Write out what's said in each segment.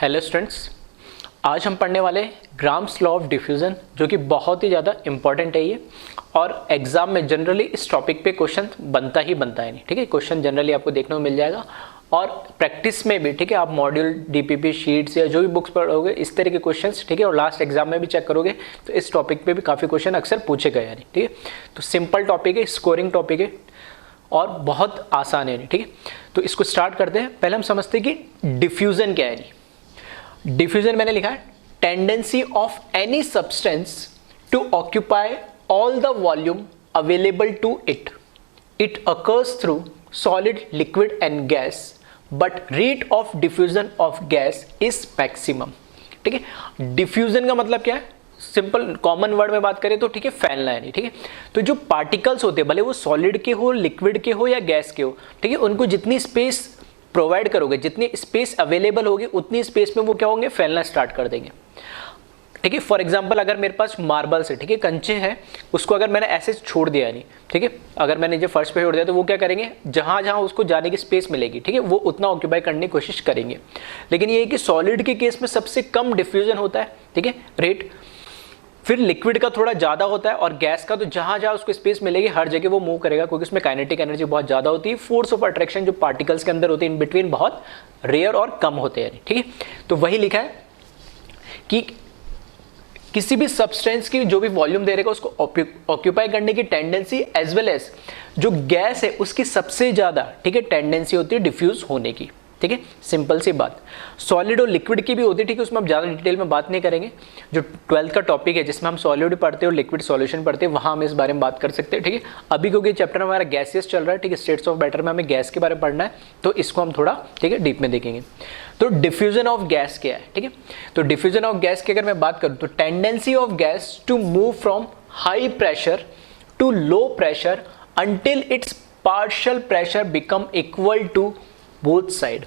Hello students, आज हम पढ़ने वाले ग्राम्स लॉ ऑफ डिफ्यूज़न, जो कि बहुत ही ज़्यादा इंपॉर्टेंट है ये। और एग्जाम में जनरली इस टॉपिक पे क्वेश्चन बनता ही बनता है। नहीं, ठीक है, क्वेश्चन जनरली आपको देखने को मिल जाएगा। और प्रैक्टिस में भी, ठीक है, आप मॉड्यूल डीपीपी शीट्स या जो भी बुक्स पढ़ोगे इस तरह के क्वेश्चंस, ठीक है, और लास्ट एग्जाम में भी चेक करोगे तो इस टॉपिक पे भी काफ़ी क्वेश्चन अक्सर पूछे गए हैं। ठीक है, तो सिंपल टॉपिक है, स्कोरिंग टॉपिक है और बहुत आसान है। ठीक है, तो इसको स्टार्ट करते हैं। पहले हम समझते हैं कि डिफ्यूज़न क्या है। डिफ्यूजन मैंने लिखा है tendency of any substance to occupy all the volume available to it occurs through solid, liquid and gas, but rate of diffusion of gas is maximum. ठीक है, डिफ्यूजन का मतलब क्या है? सिंपल कॉमन वर्ड में बात करें तो, ठीक है, फैलना है। नहीं, ठीक है, तो जो पार्टिकल्स होते हैं, भले वो सॉलिड के हो, लिक्विड के हो या गैस के हो, ठीक है, उनको जितनी स्पेस प्रोवाइड करोगे, जितनी स्पेस अवेलेबल होगी, उतनी स्पेस में वो क्या होंगे? फैलना स्टार्ट कर देंगे। ठीक है, फॉर एग्जांपल अगर मेरे पास मार्बल्स है, ठीक है, कंचे हैं, उसको अगर मैंने ऐसे छोड़ दिया, नहीं, ठीक है, अगर मैंने जो फर्श पे छोड़ दिया तो वो क्या करेंगे? जहां जहां उसको जाने की स्पेस मिलेगी, ठीक है, वो उतना ऑक्यूपाई करने की कोशिश करेंगे। लेकिन ये है कि सॉलिड के केस में सबसे कम डिफ्यूजन होता है, ठीक है, रेट। फिर लिक्विड का थोड़ा ज़्यादा होता है, और गैस का तो जहाँ जहाँ उसको स्पेस मिलेगी हर जगह वो मूव करेगा, क्योंकि उसमें काइनेटिक एनर्जी बहुत ज़्यादा होती है। फोर्स ऑफ अट्रैक्शन जो पार्टिकल्स के अंदर होते हैं इन बिटवीन बहुत रेयर और कम होते हैं। ठीक है, तो वही लिखा है कि किसी भी सब्सटेंस की जो भी वॉल्यूम दे रहेगा उसको ऑक्यूपाई करने की टेंडेंसी एज वेल एज जो गैस है उसकी सबसे ज़्यादा, ठीक है, टेंडेंसी होती है डिफ्यूज होने की। ठीक है, सिंपल सी बात। सॉलिड और लिक्विड की भी होती है, ठीक है, उसमें हम ज़्यादा डिटेल में बात नहीं करेंगे। जो 12th का टॉपिक है जिसमें हम सॉलिड पढ़ते हैं और लिक्विड सॉल्यूशन पढ़ते हैं, वहाँ हम इस बारे में बात कर सकते हैं। ठीक है, अभी क्योंकि चैप्टर हमारा गैसेस चल रहा है, ठीक है, स्टेट्स ऑफ मैटर में हमें गैस के बारे में पढ़ना है, तो इसको हम थोड़ा, ठीक है, डीप में देखेंगे। तो डिफ्यूजन ऑफ गैस क्या है? ठीक है, तो डिफ्यूजन ऑफ गैस की अगर मैं बात करूँ तो tendency of gas to move from high pressure to low pressure until its partial pressure become equal to both side।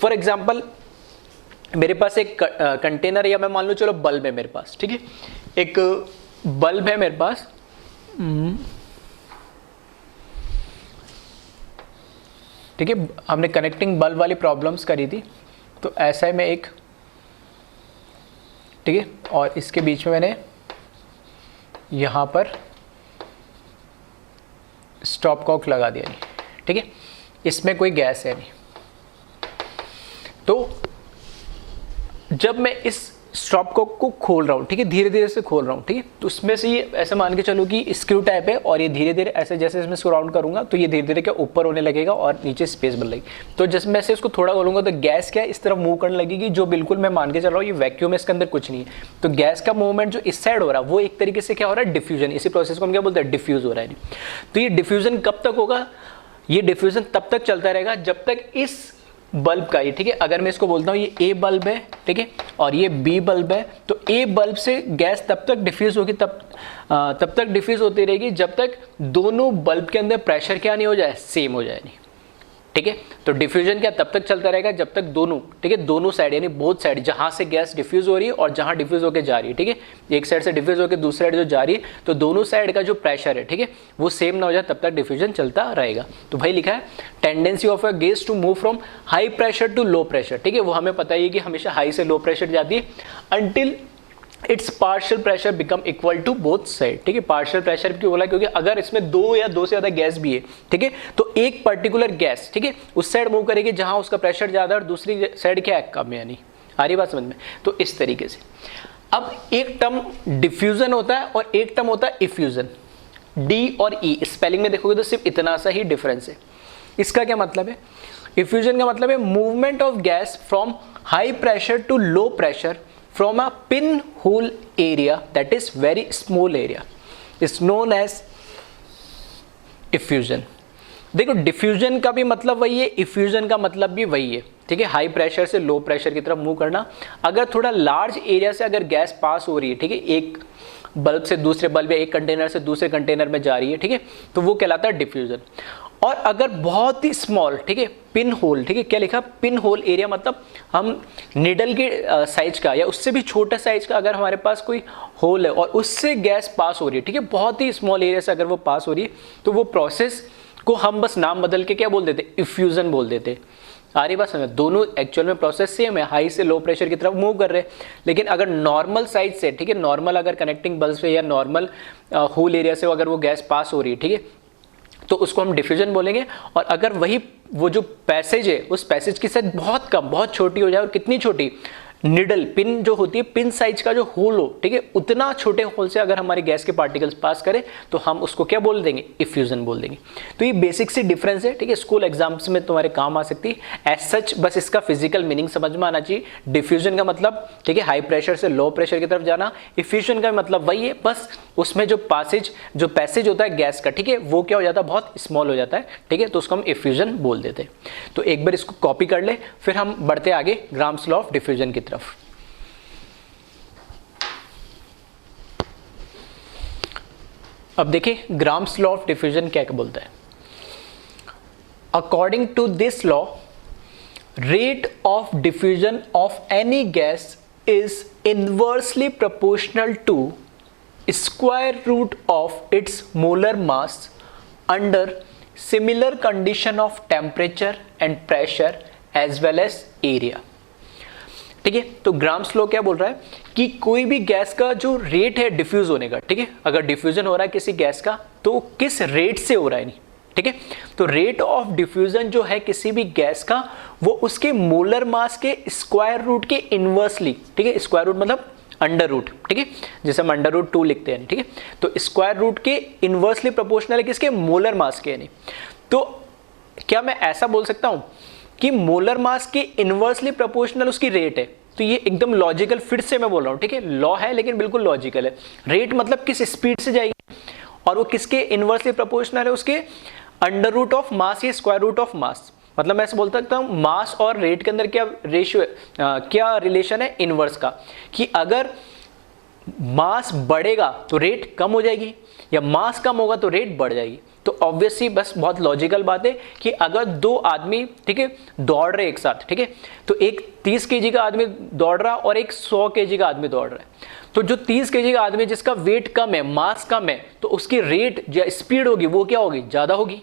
For example मेरे पास एक कंटेनर या मैं मान लो चलो बल्ब है मेरे पास, ठीक है, एक बल्ब है मेरे पास, ठीक है, हमने कनेक्टिंग बल्ब वाली प्रॉब्लम्स करी थी। तो ऐसा है, मैं एक, ठीक है, और इसके बीच में मैंने यहां पर स्टॉप कॉक लगा दिया। नहीं, ठीक है, इसमें कोई गैस है नहीं। तो जब मैं इस स्टॉप कॉक को खोल रहा हूँ, ठीक है, धीरे धीरे से खोल रहा हूँ, ठीक है, तो उसमें से ये ऐसे मान के चलो कि स्क्रू टाइप है, और ये धीरे धीरे ऐसे जैसे इसमें इसको राउंड करूंगा तो ये धीरे धीरे क्या ऊपर होने लगेगा और नीचे स्पेस बन लगेगी। तो जब मैं से इसको थोड़ा खोलूंगा तो गैस क्या इस तरफ मूव करने लगेगी, जो बिल्कुल मैं मान के चल रहा हूँ ये वैक्यूम है, इसके अंदर कुछ नहीं है। तो गैस का मूवमेंट जो इस साइड हो रहा है वो एक तरीके से क्या हो रहा है? डिफ्यूजन। इसी प्रोसेस को हम क्या बोलते हैं? डिफ्यूज हो रहा है। तो ये डिफ्यूजन कब तक होगा? ये डिफ्यूजन तब तक चलता रहेगा जब तक इस बल्ब का, ये, ठीक है, अगर मैं इसको बोलता हूँ ये ए बल्ब है, ठीक है, और ये बी बल्ब है, तो ए बल्ब से गैस तब तक डिफ्यूज होगी, तब तक डिफ्यूज होती रहेगी जब तक दोनों बल्ब के अंदर प्रेशर क्या नहीं हो जाए? सेम हो जाए। नहीं, ठीक है, तो डिफ्यूजन क्या तब तक चलता रहेगा जब तक दोनों, ठीक है, दोनों साइड यानी बोथ साइड, जहां से गैस डिफ्यूज हो रही है और जहां डिफ्यूज होकर जा रही है, ठीक है, एक साइड से डिफ्यूज होकर दूसरी साइड जो जा रही है, तो दोनों साइड का जो प्रेशर है, ठीक है, वो सेम ना हो जाए तब तक डिफ्यूजन चलता रहेगा। तो भाई लिखा है tendency of a gas to move from high pressure to low pressure. ठीक है, वो हमें पता ही है कि हमेशा हाई से लो प्रेशर जाती है until its partial pressure become equal to both side. ठीक है, पार्शियल प्रेशर क्यों बोला? क्योंकि अगर इसमें दो या दो से ज्यादा गैस भी है, ठीक है, तो एक पर्टिकुलर गैस, ठीक है, उस साइड मूव करेगी जहां उसका प्रेशर ज्यादा है और दूसरी साइड क्या है? कम। यानी आ रही बात समझ में? तो इस तरीके से अब एक टर्म डिफ्यूजन होता है और एक टर्म होता है इफ्यूजन। डी और ई स्पेलिंग में देखोगे तो सिर्फ इतना सा ही डिफरेंस है। इसका क्या मतलब है? इफ्यूजन का मतलब है movement of gas from high pressure to low pressure from a pinhole area that is very small area is known as diffusion। देखो डिफ्यूजन का भी मतलब वही है, इफ्यूजन का मतलब भी वही है। ठीक है, हाई प्रेशर से लो प्रेशर की तरफ मूव करना। अगर थोड़ा लार्ज एरिया से अगर गैस पास हो रही है, ठीक है, एक बल्ब से दूसरे बल्ब या एक कंटेनर से दूसरे कंटेनर में जा रही है, ठीक है, तो वो कहलाता है डिफ्यूजन। और अगर बहुत ही स्मॉल, ठीक है, पिन होल, ठीक है, क्या लिखा? पिन होल एरिया मतलब हम निडल के साइज का या उससे भी छोटा साइज का अगर हमारे पास कोई होल है और उससे गैस पास हो रही है, ठीक है, बहुत ही स्मॉल एरिया से अगर वो पास हो रही है, तो वो प्रोसेस को हम बस नाम बदल के क्या बोल देते? इफ्यूजन बोल देते। आ रही बात समझ, दोनों एक्चुअल में प्रोसेस सेम है, हाई से लो प्रेशर की तरफ मूव कर रहे हैं, लेकिन अगर नॉर्मल साइड से, ठीक है, नॉर्मल अगर कनेक्टिंग बल्ब से या नॉर्मल होल एरिया से अगर वो गैस पास हो रही है, ठीक है, तो उसको हम डिफ्यूजन बोलेंगे। और अगर वही वो जो पैसेज है उस पैसेज की साइज बहुत कम, बहुत छोटी हो जाए, और कितनी छोटी, निडल पिन जो होती है, पिन साइज का जो होल हो, ठीक है, उतना छोटे होल से अगर हमारी गैस के पार्टिकल्स पास करें तो हम उसको क्या बोल देंगे, इफ्यूजन बोल देंगे। तो ये बेसिक सी डिफरेंस है, ठीक है, स्कूल एग्जाम्स में तुम्हारे काम आ सकती है। एज सच बस इसका फिजिकल मीनिंग समझ में आना चाहिए। डिफ्यूजन का मतलब, ठीक है, हाई प्रेशर से लो प्रेशर की तरफ जाना। इफ्यूजन का मतलब वही है, बस उसमें जो पैसेज होता है गैस का, ठीक है, वो क्या हो जाता है, बहुत स्मॉल हो जाता है, ठीक है, तो उसको हम इफ्यूजन बोल देते हैं। तो एक बार इसको कॉपी कर ले, फिर हम बढ़ते आगे ग्राम्स लॉ ऑफ डिफ्यूजन की तरफ। अब देखिए ग्राम्स लॉ ऑफ डिफ्यूजन क्या बोलता है। According to this law, rate of diffusion of any gas is inversely proportional to square root of its molar mass under similar condition of temperature and pressure as well as area. ठीक है, तो grams law क्या बोल रहा है कि कोई भी गैस का जो रेट है डिफ्यूज होने का, ठीक है, अगर डिफ्यूजन हो रहा है किसी गैस का तो किस रेट से हो रहा है, नहीं, ठीक है, तो रेट ऑफ डिफ्यूजन जो है किसी भी गैस का वो उसके मोलर मास के स्क्वायर रूट के इनवर्सली, ठीक है, स्क्वायर रूट मतलब अंडर रूट, ठीक है, जैसे हम अंडर रूट 2 लिखते हैं, ठीक है, तो स्क्वायर रूट के इनवर्सली प्रोपोर्शनल है किसके, मोलर मास के, यानी। तो क्या मैं ऐसा बोल सकता हूं कि मोलर मास के इनवर्सली प्रोपोर्शनल उसकी रेट है? तो ये एकदम लॉजिकल, फिर से मैं बोल रहा हूं, ठीक है, लॉ है लेकिन बिल्कुल लॉजिकल है। रेट मतलब किस स्पीड से जाएगी, और वो किसके इनवर्सली प्रोपोर्शनल है, उसके अंडर रूट ऑफ मास या स्क्वायर रूट ऑफ मास। मतलब मैं ऐसे बोल सकता हूं मास और रेट के अंदर क्या रेशियो, क्या रिलेशन है, इनवर्स का, कि अगर मास बढ़ेगा तो रेट कम हो जाएगी, या मास कम होगा तो रेट बढ़ जाएगी। तो ऑब्वियसली बस बहुत लॉजिकल बात है कि अगर दो आदमी, ठीक है, दौड़ रहे एक साथ, ठीक है, तो एक 30 kg का आदमी दौड़ रहा और एक 100 kg का आदमी दौड़ रहा है, तो जो 30 kg का आदमी जिसका वेट कम है, मास कम है, तो उसकी रेट या स्पीड होगी वो क्या होगी, ज्यादा होगी,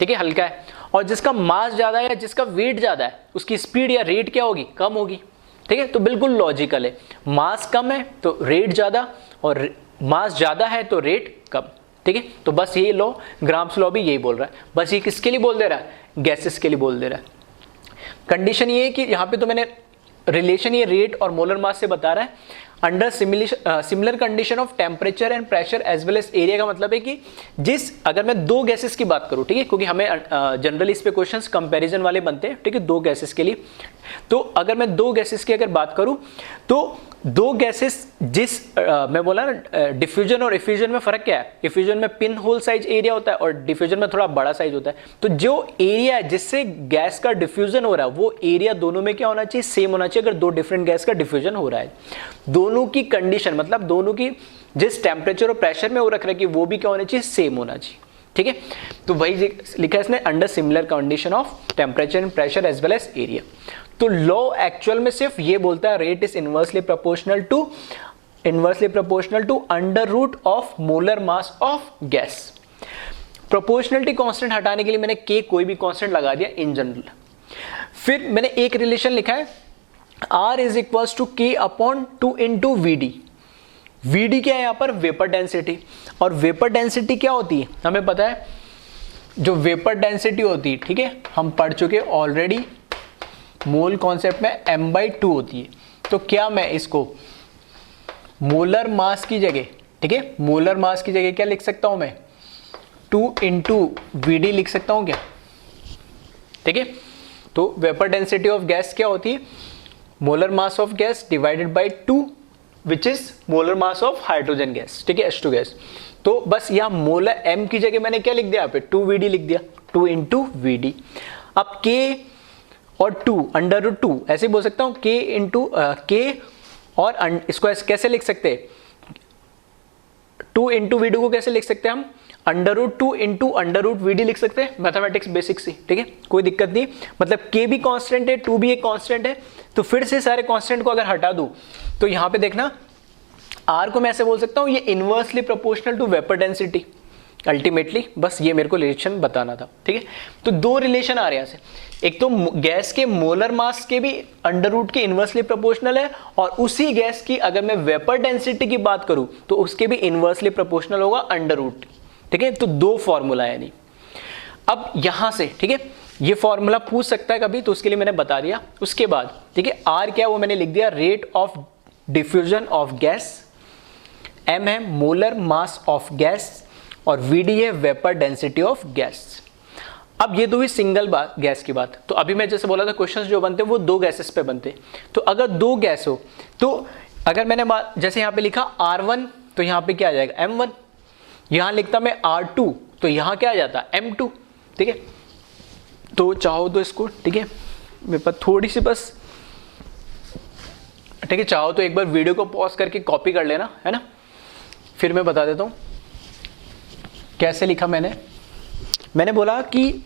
ठीक है, हल्का है। और जिसका मास ज्यादा है या जिसका वेट ज्यादा है उसकी स्पीड या रेट क्या होगी, कम होगी, ठीक है। तो बिल्कुल लॉजिकल है, मास कम है तो रेट ज्यादा, और मास ज्यादा है तो रेट कम, ठीक है। तो बस ये लॉ, ग्राम्स लॉ भी यही बोल रहा है। बस ये किसके लिए बोल दे रहा है, गैसेस के लिए बोल दे रहा है। कंडीशन ये है कि यहाँ पे तो मैंने रिलेशन ये रेट और मोलर मास से बता रहा है। Under similar condition of temperature and pressure as well as area का मतलब है कि अगर मैं दो गैसेस की बात करूं, ठीक है, क्योंकि हमें जनरली इस पे क्वेश्चंस कंपैरिजन वाले बनते हैं, ठीक है, दो गैसेस के लिए। तो अगर मैं दो गैसेस की अगर बात करूं तो दो गैसेस मैं बोला ना, डिफ्यूजन और इफ्यूजन में फर्क क्या है, इफ्यूजन में पिन होल साइज एरिया होता है और डिफ्यूजन में थोड़ा बड़ा साइज होता है। तो जो एरिया है जिससे गैस का डिफ्यूजन हो रहा है वो एरिया दोनों में क्या होना चाहिए, सेम होना चाहिए। अगर दो डिफरेंट गैस का डिफ्यूजन हो रहा है, दोनों की कंडीशन मतलब दोनों की जिस टेम्परेचर और प्रेशर में वो रख रहा है कि वो भी क्या होना चाहिए, सेम होना चाहिए, ठीक है। तो वही लिखा है इसने, under similar condition of temperature and pressure as well as area. तो लॉ एक्चुअल में सिर्फ ये बोलता है rate is inversely proportional to under root of molar mass of gas. Proportionality constant हटाने के लिए मैंने के कोई भी कांस्टेंट लगा दिया इन जनरल। फिर मैंने एक रिलेशन लिखा है, R इज इक्वल्स टू के अपॉन 2 इंटू वीडी। वीडी क्या है यहाँ पर, वेपर डेंसिटी। और वेपर डेंसिटी क्या होती है हमें पता है, जो वेपर डेंसिटी होती है, ठीक है, हम पढ़ चुके ऑलरेडी मोल कॉन्सेप्ट में m/2 होती है। तो क्या मैं इसको मोलर मास की जगह, ठीक है, मोलर मास की जगह क्या लिख सकता हूं मैं, 2 इंटू वीडी लिख सकता हूं क्या, ठीक है। तो वेपर डेंसिटी ऑफ गैस क्या होती है, molar mass of gas divided by 2 which is molar mass of hydrogen gas, ठीक है, H2 गैस। तो बस यहाँ मोलर m की जगह मैंने क्या लिख दिया, यहाँ पे 2 VD लिख दिया, 2 इंटू वीडी। अब k और 2 अंडर रूट 2 ऐसे बोल सकता हूं, k इंटू के, और इसको कैसे लिख सकते हैं, 2 इंटू वीडी को कैसे लिख सकते हैं हम, under root 2 into under root VD लिख सकते हैं, मैथमेटिक्स बेसिक से, ठीक है, कोई दिक्कत नहीं। मतलब k भी कांस्टेंट है, 2 भी एक कांस्टेंट है। तो फिर से सारे कांस्टेंट को अगर हटा दूं तो यहां पे देखना, r को मैं ऐसे बोल सकता हूं, ये inversely proportional to vapour density, ultimately बस ये मेरे को रिलेशन बताना था, ठीक है। तो दो रिलेशन आ रहे हैं यहाँ से, एक तो गैस के मोलर मास के भी अंडर रूट के इन्वर्सली प्रोपोर्शनल है, और उसी गैस की अगर मैं वेपर डेंसिटी की बात करूं तो उसके भी इन्वर्सली प्रोपोर्शनल होगा अंडर रूट, ठीक है। तो दो फॉर्मूला है नहीं। अब यहां से, ठीक है, ये फॉर्मूला पूछ सकता है कभी, तो उसके लिए मैंने बता दिया। उसके बाद, ठीक है, आर क्या वो मैंने लिख दिया, rate of diffusion of gas, M है मोलर मास ऑफ गैस, और वीडी है वेपर डेंसिटी ऑफ गैस। अब ये दो ही सिंगल बात गैस की बात। तो अभी मैं जैसे बोला था क्वेश्चंस जो बनते हैं वो दो गैसेस पे बनते हैं। तो अगर दो गैस हो तो अगर मैंने जैसे यहाँ पे लिखा R1 तो यहाँ पे क्या आ जाएगा M1, यहाँ लिखता मैं R2 तो यहाँ क्या आ जाता M2, ठीक है। तो चाहो तो इसको, ठीक है, मेरे पास थोड़ी सी बस, ठीक है, चाहो तो एक बार वीडियो को पॉज करके कॉपी कर लेना, है ना, फिर मैं बता देता हूँ कैसे लिखा मैंने बोला कि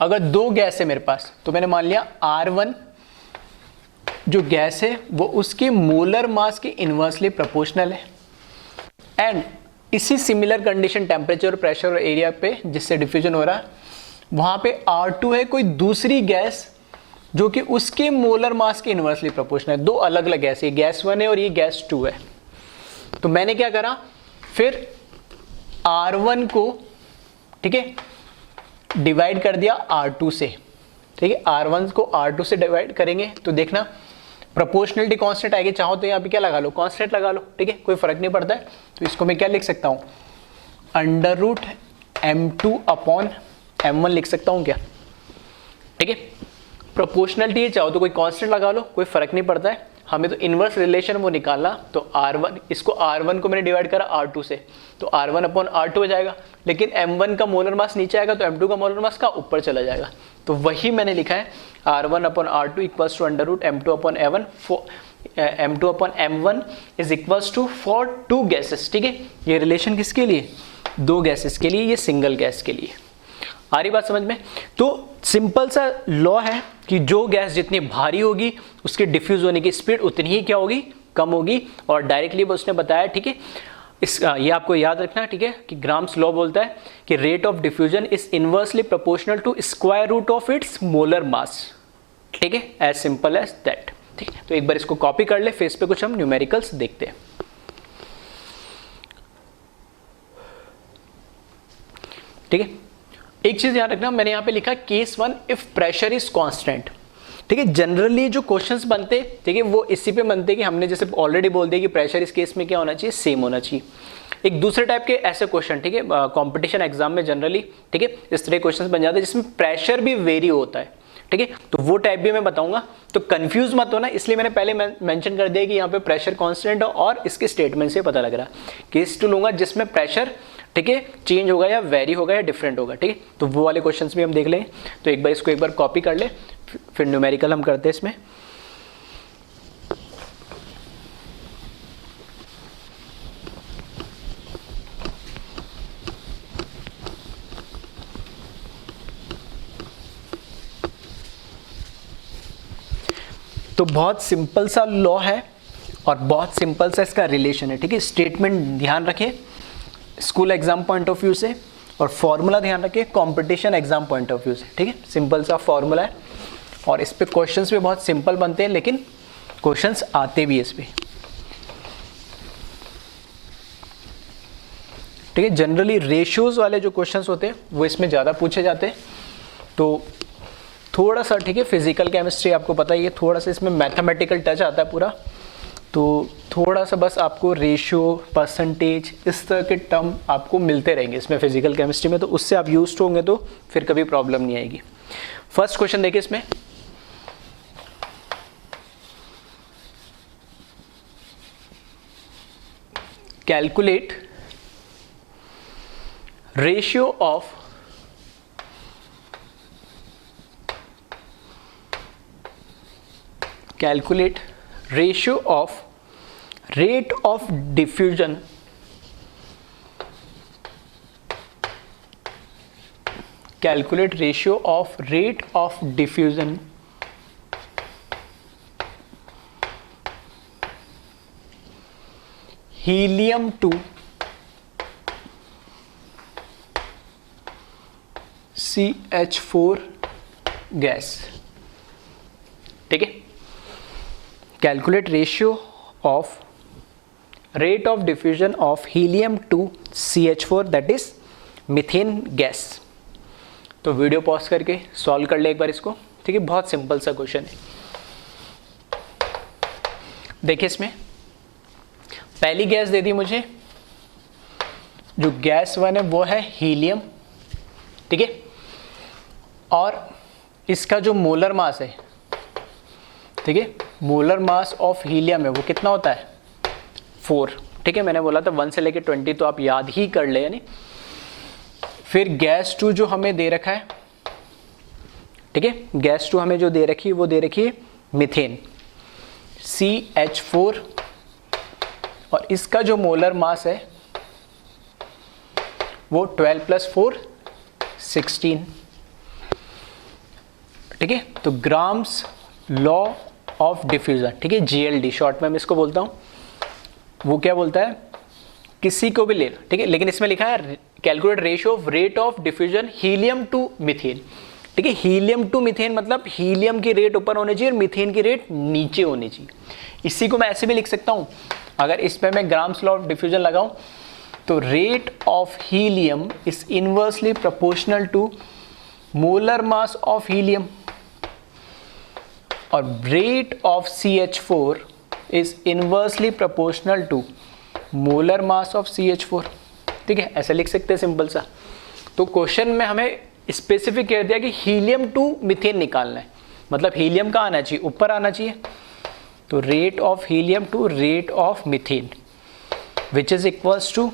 अगर दो गैस है मेरे पास तो मैंने मान लिया R1 जो गैस है वो उसके मोलर मास के इन्वर्सली प्रोपोर्शनल है, एंड इसी सिमिलर कंडीशन टेम्परेचर, प्रेशर और एरिया पे जिससे डिफ्यूजन हो रहा है वहां पे R2 है कोई दूसरी गैस जो कि उसके मोलर मास के इन्वर्सली प्रोपोर्शनल है। दो अलग अलग गैस, ये गैस 1 है और ये गैस 2 है। तो मैंने क्या करा, फिर R1 को, ठीक है, डिवाइड कर दिया R2 से, ठीक है, R1 को R2 से डिवाइड करेंगे तो देखना प्रोपोर्शनलिटी कांस्टेंट आएगी। चाहो तो यहाँ पे क्या लगा लो, कांस्टेंट लगा लो, ठीक है, कोई फर्क नहीं पड़ता है। तो इसको मैं क्या लिख सकता हूँ, under root M2 upon M1 लिख सकता हूँ क्या, ठीक है। प्रोपोर्शनलिटी है, चाहो तो कोई कांस्टेंट लगा लो, कोई फर्क नहीं पड़ता है। हमें तो इनवर्स रिलेशन वो निकालना, तो R1, इसको R1 को मैंने डिवाइड करा R2 से तो R1 अपॉन R2 हो जाएगा, लेकिन M1 का मोलर मास नीचे आएगा तो M2 का मोलर मास का ऊपर चला जाएगा। तो वही मैंने लिखा है R1 upon R2 equals to under root M2 upon M2 upon M1 is equals to for two gases, ठीक है। ये रिलेशन किसके लिए, दो गैसेस के लिए, ये सिंगल गैस के लिए। आ रही बात समझ में। तो सिंपल सा लॉ है कि जो गैस जितनी भारी होगी उसके डिफ्यूज होने की स्पीड उतनी ही क्या होगी, कम होगी। और डायरेक्टली उसने बताया, ठीक है, ये आपको याद रखना, ठीक है, कि ग्राम्स लॉ बोलता है कि rate of diffusion is inversely proportional to square root of its molar mass, ठीक है, एज सिंपल एज दैट, ठीक है। तो एक बार इसको कॉपी कर ले, फिर इस पे कुछ हम न्यूमेरिकल्स देखते हैं, ठीक है। एक चीज याद रखना, मैंने यहाँ पे लिखा case 1 if pressure is constant, ठीक है। जनरली जो क्वेश्चंस बनते, ठीक है, वो इसी पे बनते कि हमने जैसे ऑलरेडी बोल दिया कि प्रेशर इस केस में क्या होना चाहिए, सेम होना चाहिए। एक दूसरे टाइप के ऐसे क्वेश्चन, ठीक है, कंपटीशन एग्जाम में जनरली, ठीक है, इस तरह क्वेश्चंस बन जाते हैं जिसमें प्रेशर भी वेरी होता है, ठीक है। तो वो टाइप भी मैं बताऊंगा, तो कंफ्यूज मत होना, इसलिए मैंने पहले मेंशन कर दिया कि यहाँ पे प्रेशर कांस्टेंट हो और इसके स्टेटमेंट से पता लग रहा है। केस 2 लूंगा जिसमें प्रेशर, ठीक है, चेंज होगा या वेरी होगा या डिफरेंट होगा, ठीक है। तो वो वाले क्वेश्चंस भी हम देख लें। तो एक बार इसको एक बार कॉपी कर ले, फिर न्यूमेरिकल हम करते हैं इसमें। तो बहुत सिंपल सा लॉ है और बहुत सिंपल सा इसका रिलेशन है, ठीक है। स्टेटमेंट ध्यान रखें school exam point of view से, और फॉर्मूला ध्यान रखिए competition exam point of view से, ठीक है। सिंपल सा फॉर्मूला है और इस पे क्वेश्चंस भी बहुत सिंपल बनते हैं, लेकिन क्वेश्चंस आते भी इस पे, ठीक है। जनरली रेशियोज वाले जो क्वेश्चंस होते हैं वो इसमें ज़्यादा पूछे जाते हैं। तो थोड़ा सा, ठीक है, फिजिकल केमिस्ट्री आपको पता ही है, थोड़ा सा इसमें मैथमेटिकल टच आता है पूरा, तो थोड़ा सा बस आपको रेशियो, परसेंटेज, इस तरह के टर्म आपको मिलते रहेंगे इसमें फिजिकल केमिस्ट्री में, तो उससे आप यूज्ड होंगे तो फिर कभी प्रॉब्लम नहीं आएगी। फर्स्ट क्वेश्चन देखिए इसमें, calculate ratio of calculate ratio of rate of diffusion calculate ratio of rate of diffusion helium 2 CH4 gas. ठीक है, calculate ratio of rate of diffusion of helium to CH4 that is methane gas. तो video pause करके solve कर ले एक बार इसको। ठीक है, बहुत सिंपल सा क्वेश्चन है। देखिए इसमें पहली गैस दे दी मुझे, जो गैस वन है वो है हीलियम। ठीक है, और इसका जो मोलर मास है, ठीक है, मोलर मास ऑफ हीलियम है वो कितना होता है 4। ठीक है, मैंने बोला था 1 से लेके 20 तो आप याद ही कर ले यानी। फिर गैस 2 जो हमें दे रखा है, ठीक है, गैस 2 हमें जो दे रखी है वो दे रखी है मीथेन CH4, और इसका जो मोलर मास है वो 12 + 4 16। ठीक है, तो ग्राम्स लॉ ऑफ डिफ्यूजन, ठीक है, GLD शॉर्ट में मैं इसको बोलता हूँ, वो क्या बोलता है, किसी को भी ले, ठीक है, लेकिन इसमें लिखा है calculate ratio of rate of diffusion helium to methane. ठीक है, हीलियम टू मीथेन मतलब हीलियम की रेट ऊपर होनी चाहिए और मीथेन की रेट नीचे होनी चाहिए। इसी को मैं ऐसे भी लिख सकता हूँ, अगर इस पे मैं ग्राम्स लॉ ऑफ डिफ्यूजन लगाऊं तो rate of helium is inversely proportional to molar mass of helium, और rate of CH4 is inversely proportional to molar mass of CH4। ठीक है, ऐसे लिख सकते हैं सिंपल सा। तो क्वेश्चन में हमें स्पेसिफिक कह दिया कि हीलियम टू मीथेन निकालना है, मतलब हीलियम का आना चाहिए, ऊपर आना चाहिए। तो rate of helium to rate of methane which is equals to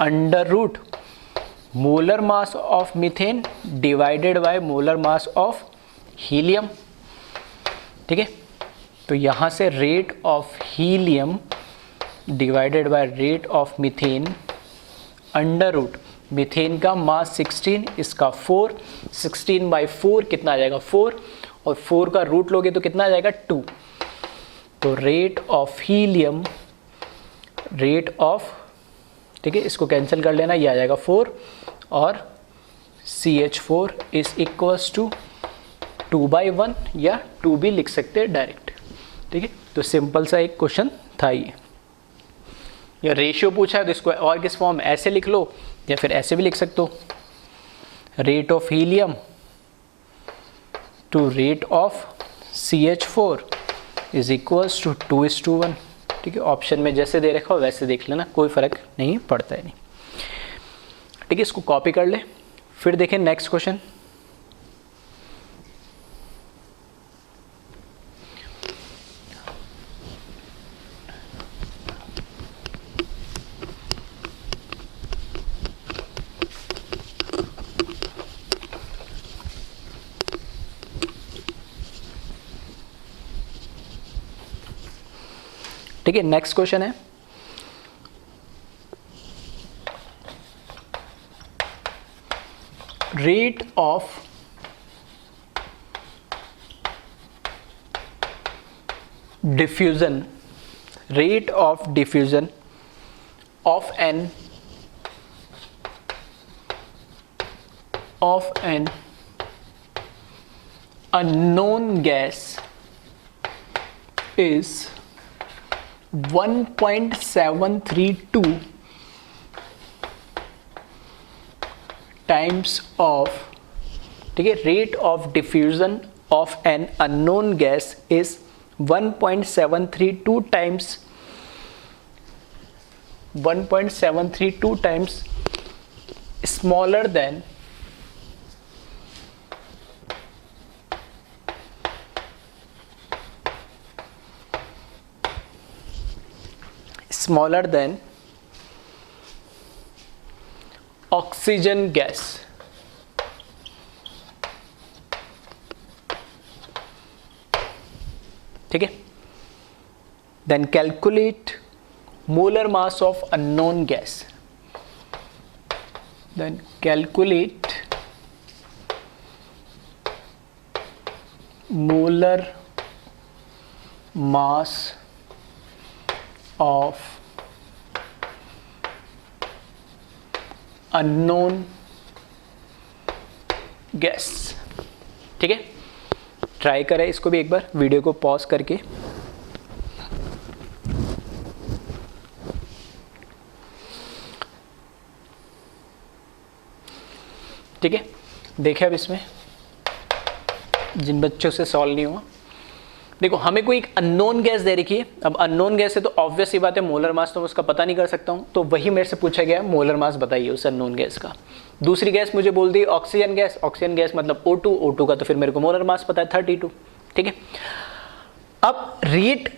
√ molar mass of methane divided by molar mass of helium. ठीक है, तो यहाँ से rate of helium divided by rate of methane √ methane का मास 16, इसका 4, 16/4 कितना आ जाएगा 4, और 4 का रूट लोगे तो कितना आ जाएगा 2। तो rate of helium, rate of, ठीक है, इसको कैंसिल कर लेना, ये आ जाएगा 4, और CH4 इज इक्वल्स टू 2/1 या 2 भी लिख सकते हैं डायरेक्ट। ठीक है, तो सिंपल सा एक क्वेश्चन था ये। या रेशियो पूछा है तो इसको और किस फॉर्म, ऐसे लिख लो या फिर ऐसे भी लिख सकते हो, rate of helium to rate of CH4 is equals to 2:1। ठीक है, ऑप्शन में जैसे दे रखा हो वैसे देख लेना, कोई फर्क नहीं पड़ता है नहीं। ठीक है, इसको कॉपी कर ले। फिर देखें नेक्स्ट क्वेश्चन। ठीक है, नेक्स्ट क्वेश्चन है rate of diffusion, rate of diffusion of an unknown gas is 1.732 times of, ठीक है, rate of diffusion of an unknown gas is 1.732 times 1.732 times smaller than oxygen gas। ठीक है, then calculate molar mass of unknown gas, then calculate molar mass of unknown gas. ठीक है, try करें इसको भी एक बार वीडियो को पॉज करके। ठीक है, देखिए अब इसमें जिन बच्चों से सॉल्व नहीं हुआ, देखो हमें कोई एक अननोन गैस दे रखी है। अब अननोन गैस है तो ऑब्वियस सी बात है मोलर मास तो मैं उसका पता नहीं कर सकता हूँ, तो वही मेरे से पूछा गया मोलर मास बताइए उस अननोन गैस का। दूसरी गैस मुझे बोल दी ऑक्सीजन गैस, ऑक्सीजन गैस मतलब O2, O2 का तो फिर मेरे को मोलर मास पता है 32। ठीक है, अब रेट,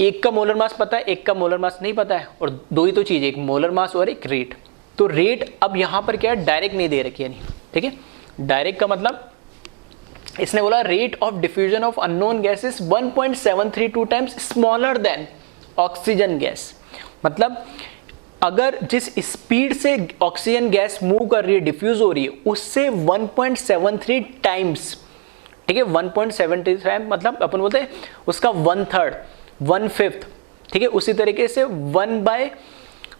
एक का मोलर मास पता है, एक का मोलर मास नहीं पता है, और दो ही तो चीज़ है, एक मोलर मास और एक रेट। तो रेट अब यहाँ पर क्या है, डायरेक्ट नहीं दे रखी है, नहीं। ठीक है, डायरेक्ट का मतलब इसने बोला rate of diffusion of unknown gas is 1.732 times smaller then oxygen gas. मतलब अगर जिस स्पीड से ऑक्सीजन गैस मूव कर रही है, डिफ्यूज हो रही है, उससे 1.73 टाइम्स, ठीक है, 1.73 टाइम मतलब अपन बोलते हैं उसका 1/3, 1/5। ठीक है, उसी तरीके से 1/,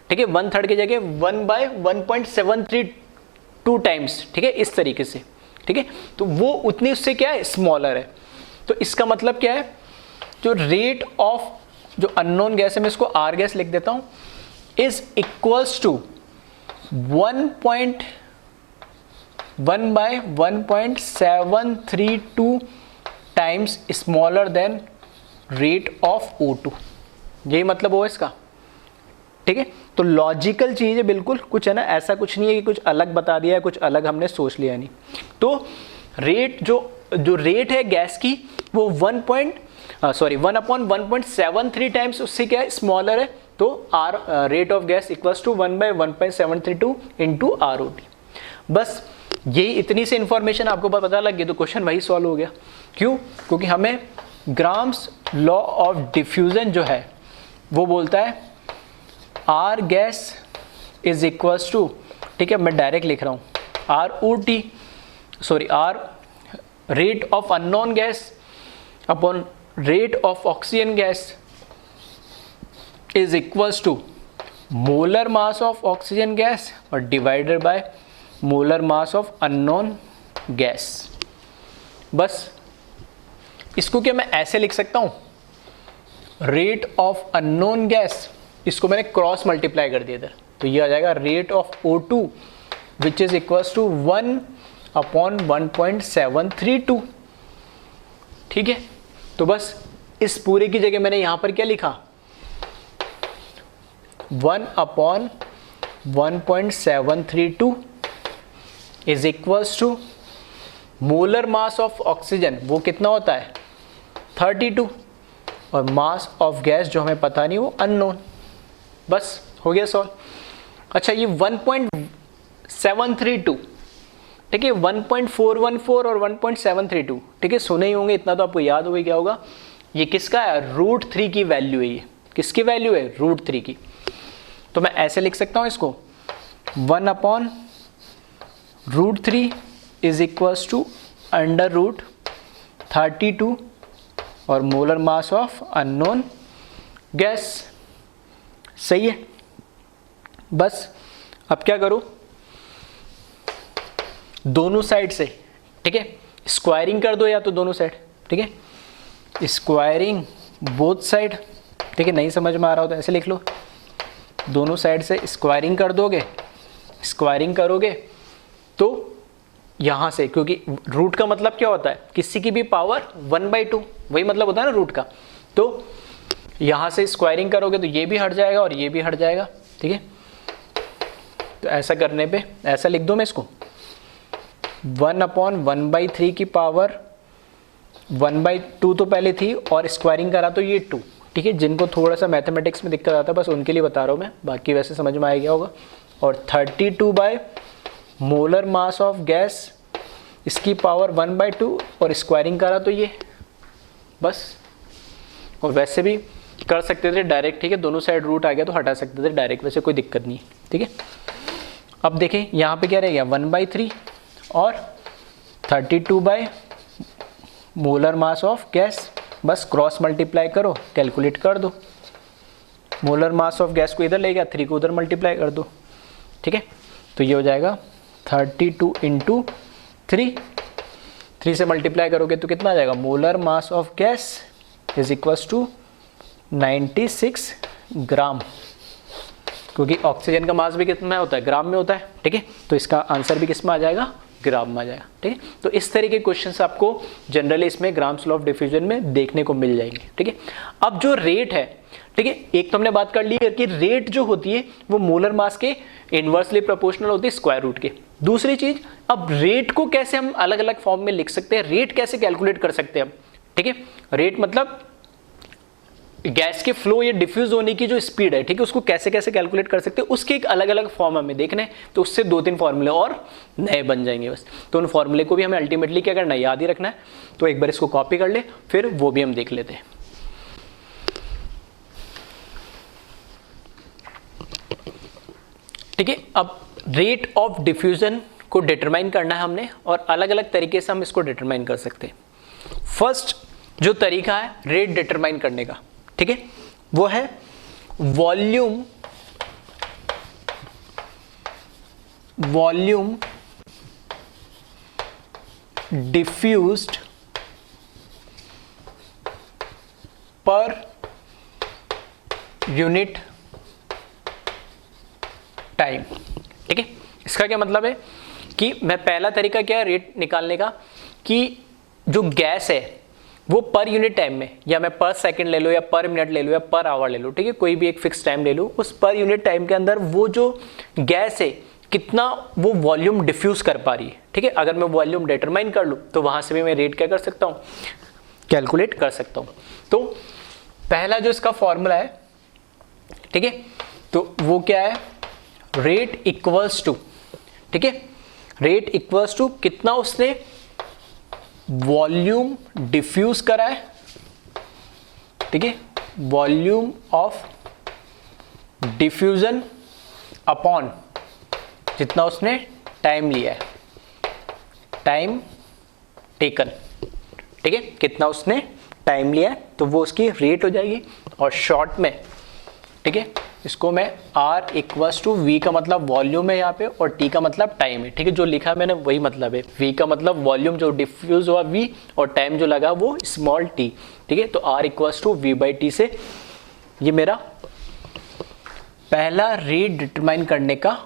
ठीक है, 1/3 की जगह 1/1.732 टाइम्स। ठीक है, इस तरीके से। ठीक है, तो वो उतनी उससे क्या है, स्मॉलर है। तो इसका मतलब क्या है, जो रेट ऑफ जो अननोन गैस है, मैं इसको आर गैस लिख देता हूं, is equals to 1/1.732 times smaller than rate of O2। यही मतलब हो इसका। ठीक है, तो लॉजिकल चीज है बिल्कुल, कुछ है ना, ऐसा कुछ नहीं है कि कुछ अलग बता दिया है, कुछ अलग हमने सोच लिया नहीं। तो रेट जो रेट है गैस की वो 1/1.73 टाइम्स उससे क्या है, स्मॉलर है। तो R rate of gas equals to 1/1.732 into ROT। बस यही इतनी सी इंफॉर्मेशन आपको पता लग गई तो क्वेश्चन वही सॉल्व हो गया। क्यों? क्योंकि हमें ग्राम्स लॉ ऑफ डिफ्यूजन जो है वो बोलता है R gas is equals to, ठीक है, मैं डायरेक्ट लिख रहा हूँ, R rate of unknown gas upon rate of oxygen gas is equals to molar mass of oxygen gas और divided by molar mass of unknown gas. बस इसको क्या मैं ऐसे लिख सकता हूँ, रेट ऑफ अननोन गैस, इसको मैंने क्रॉस मल्टीप्लाई कर दिया इधर, तो ये आ जाएगा rate of O2 which is equals to 1/1.732। ठीक है, तो बस इस पूरे की जगह मैंने यहां पर क्या लिखा, 1/1.732 is equals to molar mass of oxygen, वो कितना होता है 32, और मास ऑफ गैस जो हमें पता नहीं वो अननोन। बस हो गया सॉल्व। अच्छा, ये 1.732, ठीक है, 1.414 और 1.732, ठीक है, सुने ही होंगे, इतना तो आपको याद हो गया होगा। ये किसका है, √3 की वैल्यू है। ये किसकी वैल्यू है, √3 की। तो मैं ऐसे लिख सकता हूं इसको, 1/√3 इज इक्वल्स टू √32 और molar mass of unknown gas. सही है। बस अब क्या करो, दोनों साइड से, ठीक है, स्क्वायरिंग कर दो या तो दोनों साइड, ठीक है, स्क्वायरिंग बोथ साइड। ठीक है, नहीं समझ में आ रहा हो तो ऐसे लिख लो, दोनों साइड से स्क्वायरिंग कर दोगे, स्क्वायरिंग करोगे तो यहाँ से, क्योंकि रूट का मतलब क्या होता है, किसी की भी पावर 1/2, वही मतलब होता है ना रूट का। तो यहाँ से स्क्वायरिंग करोगे तो ये भी हट जाएगा और ये भी हट जाएगा। ठीक है, तो ऐसा करने पे ऐसा लिख दूँ मैं इसको, 1/1/3 की पावर 1/2 तो पहले थी और स्क्वायरिंग करा तो ये 2। ठीक है, जिनको थोड़ा सा मैथमेटिक्स में दिक्कत आता है बस उनके लिए बता रहा हूँ मैं, बाकी वैसे समझ में आ गया होगा। और 32 bye molar mass of gas, इसकी पावर 1/2 और स्क्वायरिंग करा तो ये, बस। और वैसे भी कर सकते थे डायरेक्ट, ठीक है, दोनों साइड रूट आ गया तो हटा सकते थे डायरेक्ट, वैसे कोई दिक्कत नहीं। ठीक है, अब देखें यहाँ पे क्या रह गया, 1/3 और 32 bye molar mass of gas, बस क्रॉस मल्टीप्लाई करो, कैलकुलेट कर दो। मोलर मास ऑफ गैस को इधर ले गया, 3 को उधर मल्टीप्लाई कर दो। ठीक है, तो ये हो जाएगा 32 इंटू 3 से मल्टीप्लाई करोगे तो कितना आ जाएगा, molar mass of gas is equals to 96 gram, क्योंकि ऑक्सीजन का मास भी कितना होता है, ग्राम में होता है, ठीक है। तो इसका आंसर भी किस में आ जाएगा, ग्राम में आ जाएगा, ठीक है। तो इस तरह के क्वेश्चंस आपको जनरली इसमें ग्राम्स लॉ ऑफ डिफ्यूजन में देखने को मिल जाएंगे, ठीक है। अब जो रेट है, ठीक है, एक तो हमने बात कर ली है कि रेट जो होती है वो मोलर मास के इनवर्सली प्रोपोर्शनल होती है स्क्वायर रूट के। दूसरी चीज, अब रेट को कैसे हम अलग अलग फॉर्म में लिख सकते हैं, रेट कैसे कैलकुलेट कर सकते हैं हम, ठीक है। रेट मतलब गैस के फ्लो या डिफ्यूज होने की जो स्पीड है, ठीक है, उसको कैसे कैसे कैलकुलेट कर सकते हैं, उसके एक अलग अलग फॉर्म हमें देखने हैं। तो उससे 2-3 फॉर्मूले और नए बन जाएंगे बस। तो उन फॉर्मूले को भी हमें अल्टीमेटली क्या करना है, याद ही रखना है। तो एक बार इसको कॉपी कर ले, फिर वो भी हम देख लेते हैं। ठीक है, अब रेट ऑफ डिफ्यूजन को डिटरमाइन करना है हमने, और अलग अलग तरीके से हम इसको डिटरमाइन कर सकते हैं। फर्स्ट जो तरीका है रेट डिटरमाइन करने का, ठीक है, वो है volume diffused per unit time, ठीक है। इसका क्या मतलब है कि मैं पहला तरीका क्या है रेट निकालने का, कि जो गैस है वो पर यूनिट टाइम में, या मैं पर सेकंड ले लो या पर मिनट ले लो या पर आवर ले लो, ठीक है, कोई भी एक फिक्स टाइम ले लो, उस पर यूनिट टाइम के अंदर वो जो गैस है कितना वो वॉल्यूम डिफ्यूज कर पा रही है, ठीक है। अगर मैं वॉल्यूम डिटरमाइन कर लूँ तो वहां से भी मैं रेट क्या कर सकता हूँ, कैलकुलेट कर सकता हूँ। तो पहला जो इसका फॉर्मूला है, ठीक है, तो वो क्या है, रेट इक्वल्स टू, ठीक है, रेट इक्वल्स टू कितना उसने वॉल्यूम डिफ्यूज करा है, ठीक है, वॉल्यूम ऑफ डिफ्यूजन अपॉन जितना उसने टाइम लिया है, टाइम टेकन, ठीक है, कितना उसने टाइम लिया है, तो वो उसकी रेट हो जाएगी। और शॉर्ट में, ठीक है, इसको मैं R इक्वल्स टू V का मतलब वॉल्यूम है यहाँ पे, और T का मतलब टाइम है, ठीक है, जो लिखा है मैंने वही मतलब है। V का मतलब वॉल्यूम जो डिफ्यूज हुआ V, और टाइम जो लगा वो स्मॉल t, ठीक है। तो R इक्वल्स टू V/T से ये मेरा पहला रेट डिटरमाइन करने का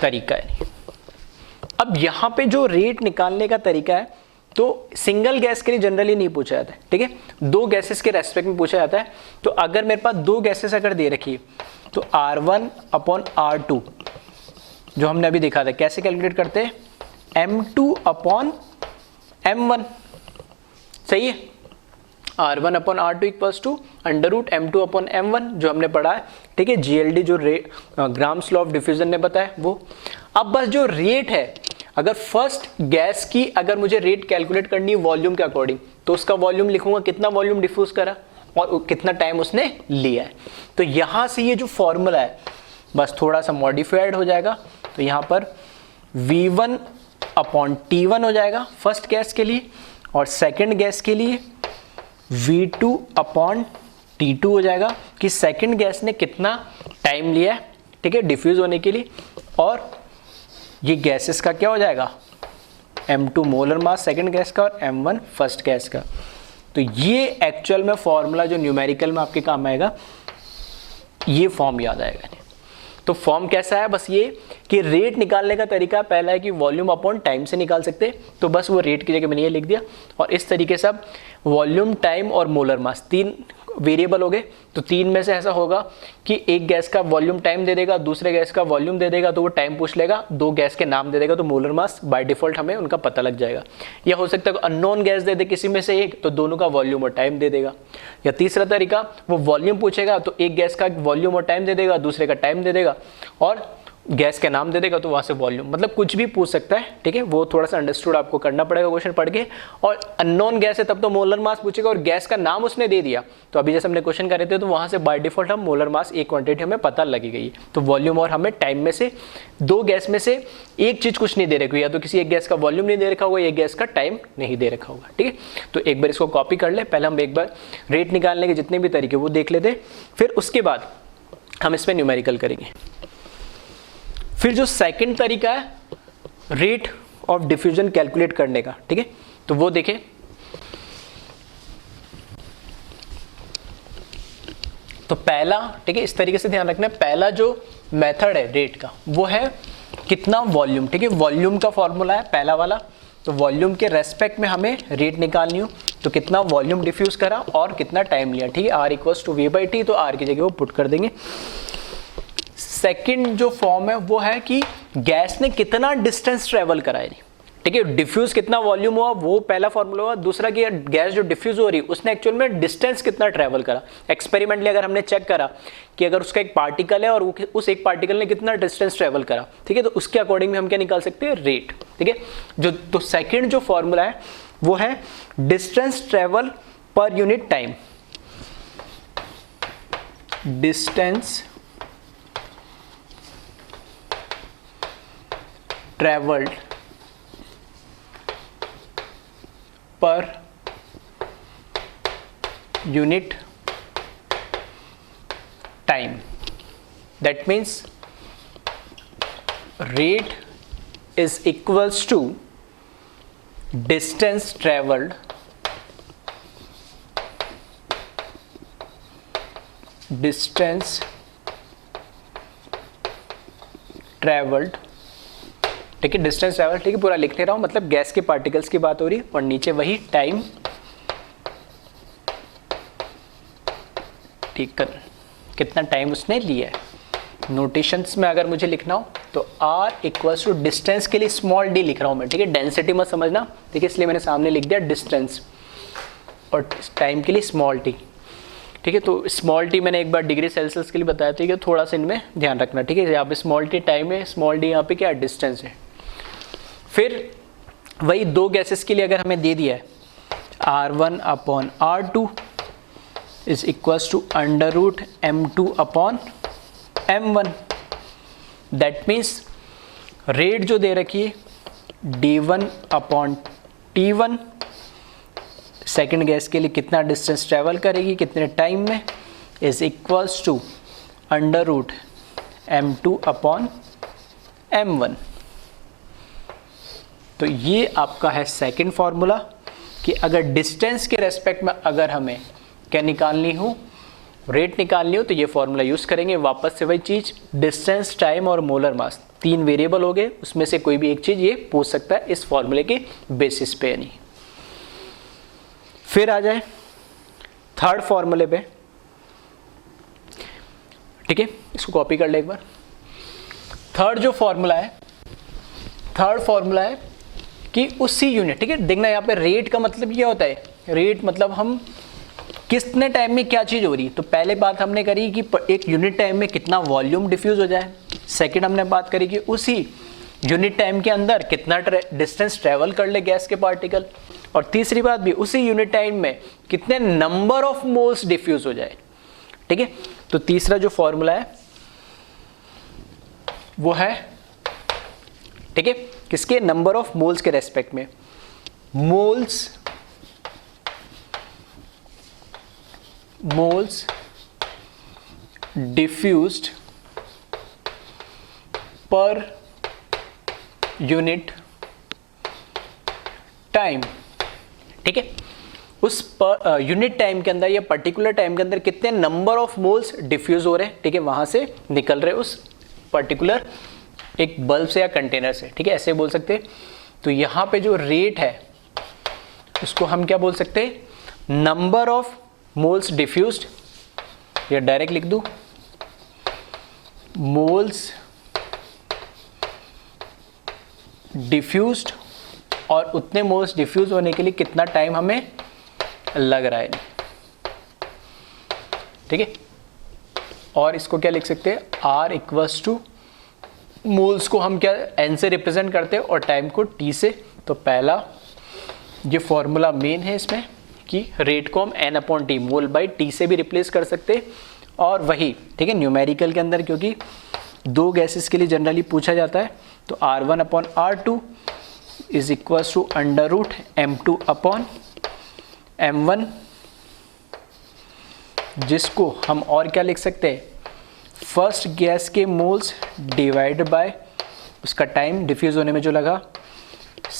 तरीका है। अब यहाँ पे जो रेट निकालने का तरीका है, तो सिंगल गैस के लिए जनरली नहीं पूछा जाता है, ठीक है, 2 गैसेस के रेस्पेक्ट में पूछा जाता है। तो अगर मेरे पास 2 गैसेस अगर दे रखी है, तो R1 अपॉन R2 जो हमने अभी देखा था, कैसे कैलकुलेट करते हैं, M2 अपॉन M1, सही है। R1 upon R2 equals to under root M2 upon M1 जो हमने पढ़ा है, ठीक है, GLD जो ग्राम्स लॉ ऑफ डिफ्यूजन ने बताया वो। अब बस जो रेट है, अगर फर्स्ट गैस की अगर मुझे रेट कैलकुलेट करनी है वॉल्यूम के अकॉर्डिंग, तो उसका वॉल्यूम लिखूंगा कितना वॉल्यूम डिफ्यूज करा और कितना टाइम उसने लिया है। तो यहां से ये जो फॉर्मूला है बस थोड़ा सा मॉडिफाइड हो जाएगा। तो यहां पर V1 अपॉन T1 हो जाएगा फर्स्ट गैस के लिए, और सेकेंड गैस के लिए V2 अपॉन T2 हो जाएगा कि सेकेंड गैस ने कितना टाइम लिया है, ठीक है, डिफ्यूज होने के लिए। और ये गैसेस का क्या हो जाएगा, M2 molar mass second gas का और M1 फर्स्ट गैस का। तो ये एक्चुअल में फॉर्मूला जो न्यूमेरिकल में आपके काम आएगा, ये फॉर्म याद आएगा। तो फॉर्म कैसा है, बस ये कि रेट निकालने का तरीका पहला है कि वॉल्यूम अपॉन टाइम से निकाल सकते हैं, तो बस वो रेट की जगह मैंने ये लिख दिया। और इस तरीके से अब वॉल्यूम, टाइम और मोलर मास 3 वेरिएबल हो गए। तो 3 में से ऐसा होगा कि एक गैस का वॉल्यूम टाइम दे देगा, दूसरे गैस का वॉल्यूम दे देगा तो वो टाइम पूछ लेगा, 2 गैस के नाम दे देगा तो मोलर मास बाय डिफॉल्ट हमें उनका पता लग जाएगा। या हो सकता है अननोन गैस दे दे किसी में से एक, तो दोनों का वॉल्यूम और टाइम दे देगा। या तीसरा तरीका, वो वॉल्यूम पूछेगा तो एक गैस का वॉल्यूम और टाइम दे देगा, दूसरे का टाइम दे देगा और गैस के नाम दे देगा तो वहां से वॉल्यूम, मतलब कुछ भी पूछ सकता है, ठीक है। वो थोड़ा सा अंडरस्टूड आपको करना पड़ेगा क्वेश्चन पढ़ के। और अननोन गैस है तब तो मोलर मास पूछेगा, और गैस का नाम उसने दे दिया तो अभी जैसे हमने क्वेश्चन कर रहे थे तो वहां से बाय डिफॉल्ट हम मोलर मास एक क्वांटिटी हमें पता लगी गई। तो वॉल्यूम और हमें टाइम में से 2 गैस में से एक चीज कुछ नहीं दे रखी, या तो किसी एक गैस का वॉल्यूम नहीं दे रखा होगा, एक गैस का टाइम नहीं दे रखा होगा, ठीक है। तो एक बार इसको कॉपी कर ले, पहले हम एक बार रेट निकालने के जितने भी तरीके वो देख लेते, फिर उसके बाद हम इसमें न्यूमेरिकल करेंगे। फिर जो सेकंड तरीका है रेट ऑफ डिफ्यूजन कैलकुलेट करने का, ठीक है। तो वो देखें, तो पहला, ठीक है, इस तरीके से ध्यान रखना है, पहला जो मेथड है रेट का वो है कितना वॉल्यूम, ठीक है, वॉल्यूम का फॉर्मूला है पहला वाला। तो वॉल्यूम के रेस्पेक्ट में हमें रेट निकालनी हो, तो कितना वॉल्यूम डिफ्यूज करा और कितना टाइम लिया, ठीक है, R इक्वल्स टू V/T, तो R की जगह वो पुट कर देंगे। सेकंड जो फॉर्म है वो है कि गैस ने कितना डिस्टेंस ट्रेवल करा है, ठीक है, डिफ्यूज कितना वॉल्यूम हुआ, वो पहला फॉर्मूला हुआ। दूसरा कि गैस जो डिफ्यूज हो रही है उसने एक्चुअल में डिस्टेंस कितना ट्रेवल करा। एक्सपेरिमेंटली अगर हमने चेक करा कि अगर उसका एक पार्टिकल है और उस एक पार्टिकल ने कितना डिस्टेंस ट्रेवल करा, ठीक है, तो उसके अकॉर्डिंग में हम क्या निकाल सकते हैं, रेट, ठीक है। जो तो सेकेंड जो फॉर्मूला है वो है distance travel per unit time, distance travelled per unit time. That means rate is equals to distance traveled ठीक है, डिस्टेंस ट्रेवल, ठीक है, पूरा लिख ले रहा हूँ, मतलब गैस के पार्टिकल्स की बात हो रही है और नीचे वही टाइम, ठीक कर कितना टाइम उसने लिया है। नोटेशंस में अगर मुझे लिखना हो तो R इक्वल्स टू डिस्टेंस के लिए स्मॉल d लिख रहा हूँ मैं, ठीक है, डेंसिटी मत समझना, ठीक है, इसलिए मैंने सामने लिख दिया डिस्टेंस, और टाइम के लिए स्मॉल t, ठीक है। तो स्मॉल t मैंने एक बार डिग्री सेल्सियस के लिए बताया, ठीक है, थोड़ा सा इनमें ध्यान रखना, ठीक है। यहाँ पे स्मॉल t टाइम है, स्मॉल d यहाँ पे क्या डिस्टेंस है। फिर वही दो गैसेस के लिए अगर हमें दे दिया है R1/R2 is equals to √m2/m1, that means rate जो दे रखी है d1/t1, सेकेंड गैस के लिए कितना डिस्टेंस ट्रेवल करेगी कितने टाइम में, इज इक्वल्स टू √m2/m1। तो ये आपका है सेकेंड फॉर्मूला कि अगर डिस्टेंस के रेस्पेक्ट में अगर हमें क्या निकालनी हो, रेट निकालनी हो, तो ये फॉर्मूला यूज करेंगे। वापस से वही चीज, डिस्टेंस, टाइम और मोलर मास, तीन वेरिएबल हो गए, उसमें से कोई भी एक चीज ये पूछ सकता है इस फॉर्मूले के बेसिस पे। यानी फिर आ जाए थर्ड फॉर्मूले पे, ठीक है, इसको कॉपी कर ले एक बार। थर्ड जो फॉर्मूला है, थर्ड फॉर्मूला है कि उसी यूनिट, ठीक है, देखना यहाँ पे रेट का मतलब ये होता है, रेट मतलब हम कितने टाइम में क्या चीज हो रही है। तो पहले बात हमने करी कि एक यूनिट टाइम में कितना वॉल्यूम डिफ्यूज हो जाए, सेकंड हमने बात करी कि उसी यूनिट टाइम के अंदर कितना डिस्टेंस ट्रेवल कर ले गैस के पार्टिकल, और तीसरी बात भी उसी यूनिट टाइम में कितने नंबर ऑफ मोल्स डिफ्यूज हो जाए, ठीक है। तो तीसरा जो फॉर्मूला है वो है, ठीक है, किसके, नंबर ऑफ मोल्स के रेस्पेक्ट में, moles diffused per unit time, ठीक है। उस पर यूनिट टाइम के अंदर या पर्टिकुलर टाइम के अंदर कितने नंबर ऑफ मोल्स डिफ्यूज हो रहे हैं, ठीक है, वहां से निकल रहे उस पर्टिकुलर एक बल्ब से या कंटेनर से, ठीक है, ऐसे बोल सकते हैं। तो यहाँ पे जो रेट है उसको हम क्या बोल सकते हैं, नंबर ऑफ मोल्स डिफ्यूज्ड, या डायरेक्ट लिख दूं मोल्स डिफ्यूज्ड, और उतने मोल्स डिफ्यूज होने के लिए कितना टाइम हमें लग रहा है, ठीक है। और इसको क्या लिख सकते हैं, R इक्वल्स टू मोल्स को हम क्या n से रिप्रेजेंट करते हैं और टाइम को t से। तो पहला ये फॉर्मूला मेन है इसमें कि रेट को हम n/t मोल बाई t से भी रिप्लेस कर सकते हैं, और वही, ठीक है, न्यूमेरिकल के अंदर क्योंकि दो गैसेस के लिए जनरली पूछा जाता है, तो R1/R2 is equals to √m2/m1, जिसको हम और क्या लिख सकते हैं, फर्स्ट गैस के मोल्स डिवाइड बाय उसका टाइम डिफ्यूज होने में जो लगा,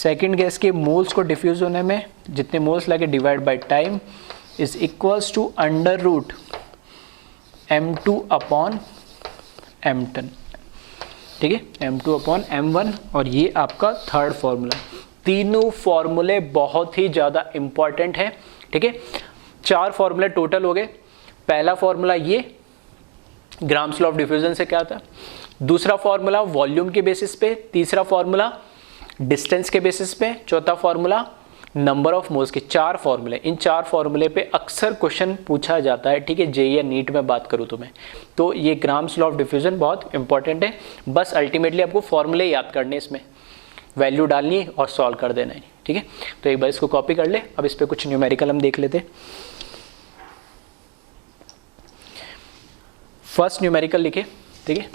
सेकेंड गैस के मोल्स को डिफ्यूज होने में जितने मोल्स लगे divide by time is equals to under root m2 upon m10, ठीक है, m2 अपॉन m1, और ये आपका थर्ड फॉर्मूला। तीनों फॉर्मूले बहुत ही ज़्यादा इंपॉर्टेंट है, ठीक है। 4 फॉर्मूले टोटल हो गए। पहला फॉर्मूला ये ग्राम्स लॉ ऑफ डिफ्यूजन से क्या आता है, दूसरा फॉर्मूला वॉल्यूम के बेसिस पे, तीसरा फॉर्मूला डिस्टेंस के बेसिस पे, चौथा फॉर्मूला नंबर ऑफ मोल्स के। 4 फॉर्मूले, इन 4 फॉर्मूले पे अक्सर क्वेश्चन पूछा जाता है, ठीक है, जेईई या नीट में बात करूँ तो मैं, तो ये ग्राम्स लॉ ऑफ डिफ्यूजन बहुत इंपॉर्टेंट है। बस अल्टीमेटली आपको फॉर्मूले याद करने, इसमें वैल्यू डालनी है और सॉल्व कर देना है, ठीक है। तो एक बार इसको कॉपी कर ले। अब इस पर कुछ न्यूमेरिकल हम देख लेते। फर्स्ट न्यूमेरिकल लिखे, ठीक है,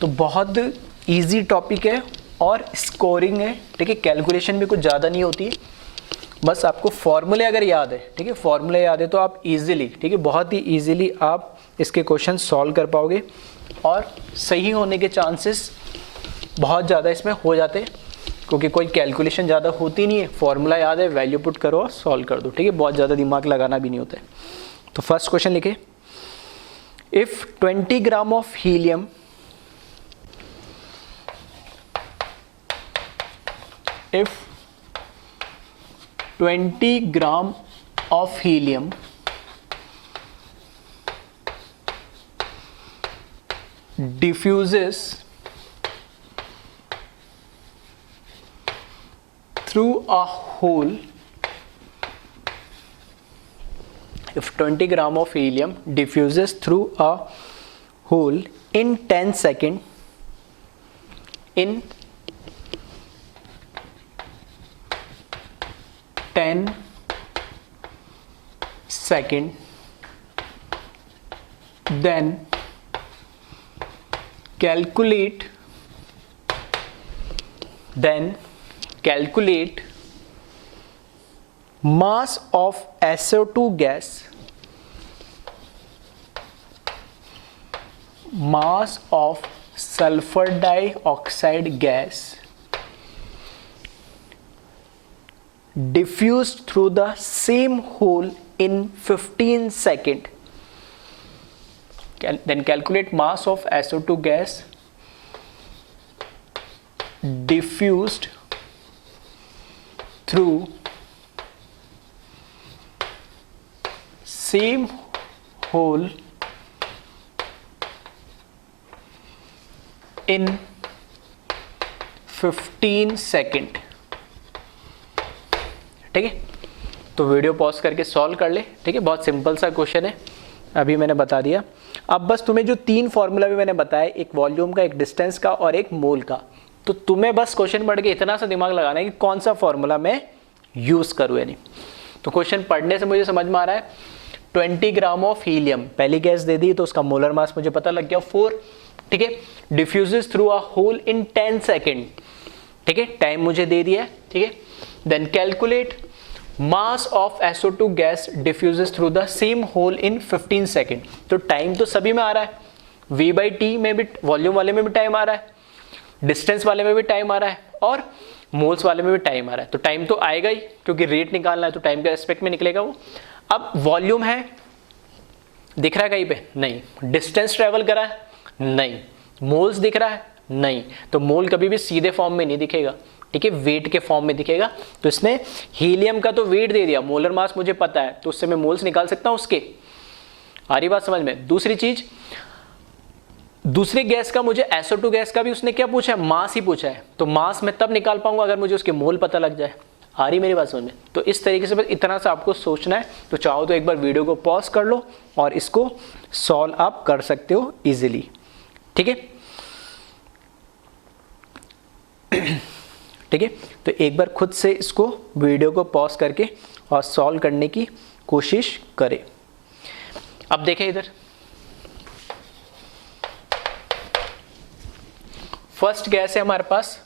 तो बहुत इजी टॉपिक है और स्कोरिंग है, ठीक है, कैलकुलेशन भी कुछ ज़्यादा नहीं होती है, बस आपको फॉर्मूले अगर याद है, ठीक है, फॉर्मूले याद है तो आप इजीली, ठीक है, बहुत ही इजीली आप इसके क्वेश्चन सॉल्व कर पाओगे और सही होने के चांसेस बहुत ज़्यादा इसमें हो जाते हैं, क्योंकि कोई कैलकुलेशन ज़्यादा होती नहीं है, फॉर्मूला याद है, वैल्यू पुट करो और सॉल्व कर दो, ठीक है, बहुत ज़्यादा दिमाग लगाना भी नहीं होता है। तो फर्स्ट क्वेश्चन लिखे, if 20 gram of helium if 20 gram of helium diffuses through a hole, if 20 gram of helium diffuses through a hole in 10 seconds, in 10 second, then calculate mass of SO2 gas, mass of sulfur dioxide gas diffused through the same hole in 15 seconds. Then calculate mass of SO2 gas diffused through same hole in 15 second, ठीक है। तो video pause करके solve कर ले, ठीक है, बहुत simple सा क्वेश्चन है, अभी मैंने बता दिया। अब बस तुम्हें जो 3 फॉर्मूला भी मैंने बताया, एक वॉल्यूम का, एक डिस्टेंस का और एक मोल का, तो तुम्हें बस क्वेश्चन पढ़ के इतना सा दिमाग लगाना है कि कौन सा फॉर्मूला मैं यूज़ करूँ या नहीं। तो क्वेश्चन पढ़ने से मुझे समझ में आ रहा है 20 ग्राम ऑफ हीलियम, पहली गैस दे दी तो उसका मोलर मास मुझे पता लग गया 4, ठीक है, diffuses through a hole in 10 second, ठीक है, टाइम मुझे दे दिया है, ठीक है। Then calculate mass of SO2 gas diffuses through the same hole in 15 second. तो टाइम तो सभी में आ रहा है, V/T में भी, वॉल्यूम वाले में भी टाइम आ रहा है, डिस्टेंस वाले में भी टाइम आ रहा है और मोल्स वाले में भी टाइम आ रहा है। तो टाइम तो आएगा ही, क्योंकि रेट निकालना है तो टाइम के एस्पेक्ट में निकलेगा वो। अब वॉल्यूम है, दिख रहा है कहीं पे? नहीं। डिस्टेंस ट्रेवल करा है? नहीं। मोल्स दिख रहा है? नहीं। तो मोल कभी भी सीधे फॉर्म में नहीं दिखेगा, ठीक है, वेट के फॉर्म में दिखेगा। तो इसने हीलियम का तो वेट दे दिया, मोलर मास मुझे पता है, तो उससे मैं मोल्स निकाल सकता हूं उसके। आ रही बात समझ में? दूसरी चीज, दूसरे गैस का मुझे SO2 गैस का भी उसने क्या पूछा है? मास ही पूछा है। तो मास मैं तब निकाल पाऊंगा अगर मुझे उसके मोल पता लग जाए। आ रही मेरी बात समझ में? तो इस तरीके से बस इतना सा आपको सोचना है। तो चाहो तो एक बार वीडियो को पॉज कर लो और इसको सॉल्व आप कर सकते हो इजीली, ठीक है। ठीक है, तो एक बार खुद से इसको वीडियो को पॉज करके और सॉल्व करने की कोशिश करें। अब देखें इधर, फर्स्ट गैस है हमारे पास,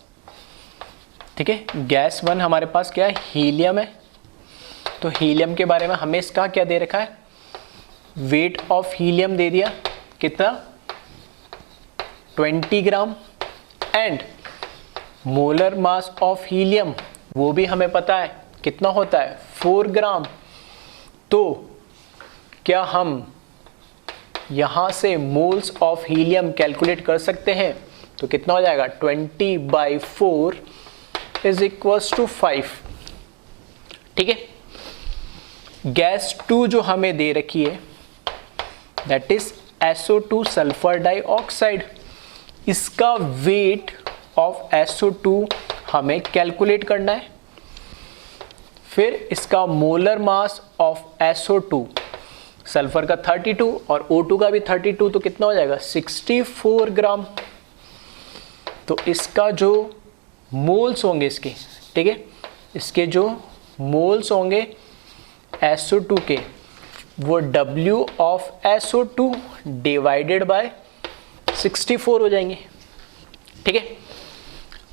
ठीक है, गैस 1 हमारे पास क्या है? हीलियम है। तो हीलियम के बारे में हमें इसका क्या दे रखा है? वेट ऑफ हीलियम दे दिया कितना 20 gram and molar mass of helium वो भी हमें पता है कितना होता है 4 ग्राम। तो क्या हम यहां से मोल्स ऑफ हीलियम कैलकुलेट कर सकते हैं? तो कितना हो जाएगा 20/4 इज इक्वल्स टू 5। ठीक है, गैस 2 जो हमें दे रखी है that is SO2 sulphur dioxide, इसका वेट ऑफ SO2 हमें कैलकुलेट करना है। फिर इसका molar mass of SO2 sulphur का 32 और O2 का भी 32, तो कितना हो जाएगा 64 ग्राम। तो इसका जो मोल्स होंगे इसके, ठीक है, इसके जो मोल्स होंगे SO2 के वो W of SO2 divided by 64 हो जाएंगे। ठीक है,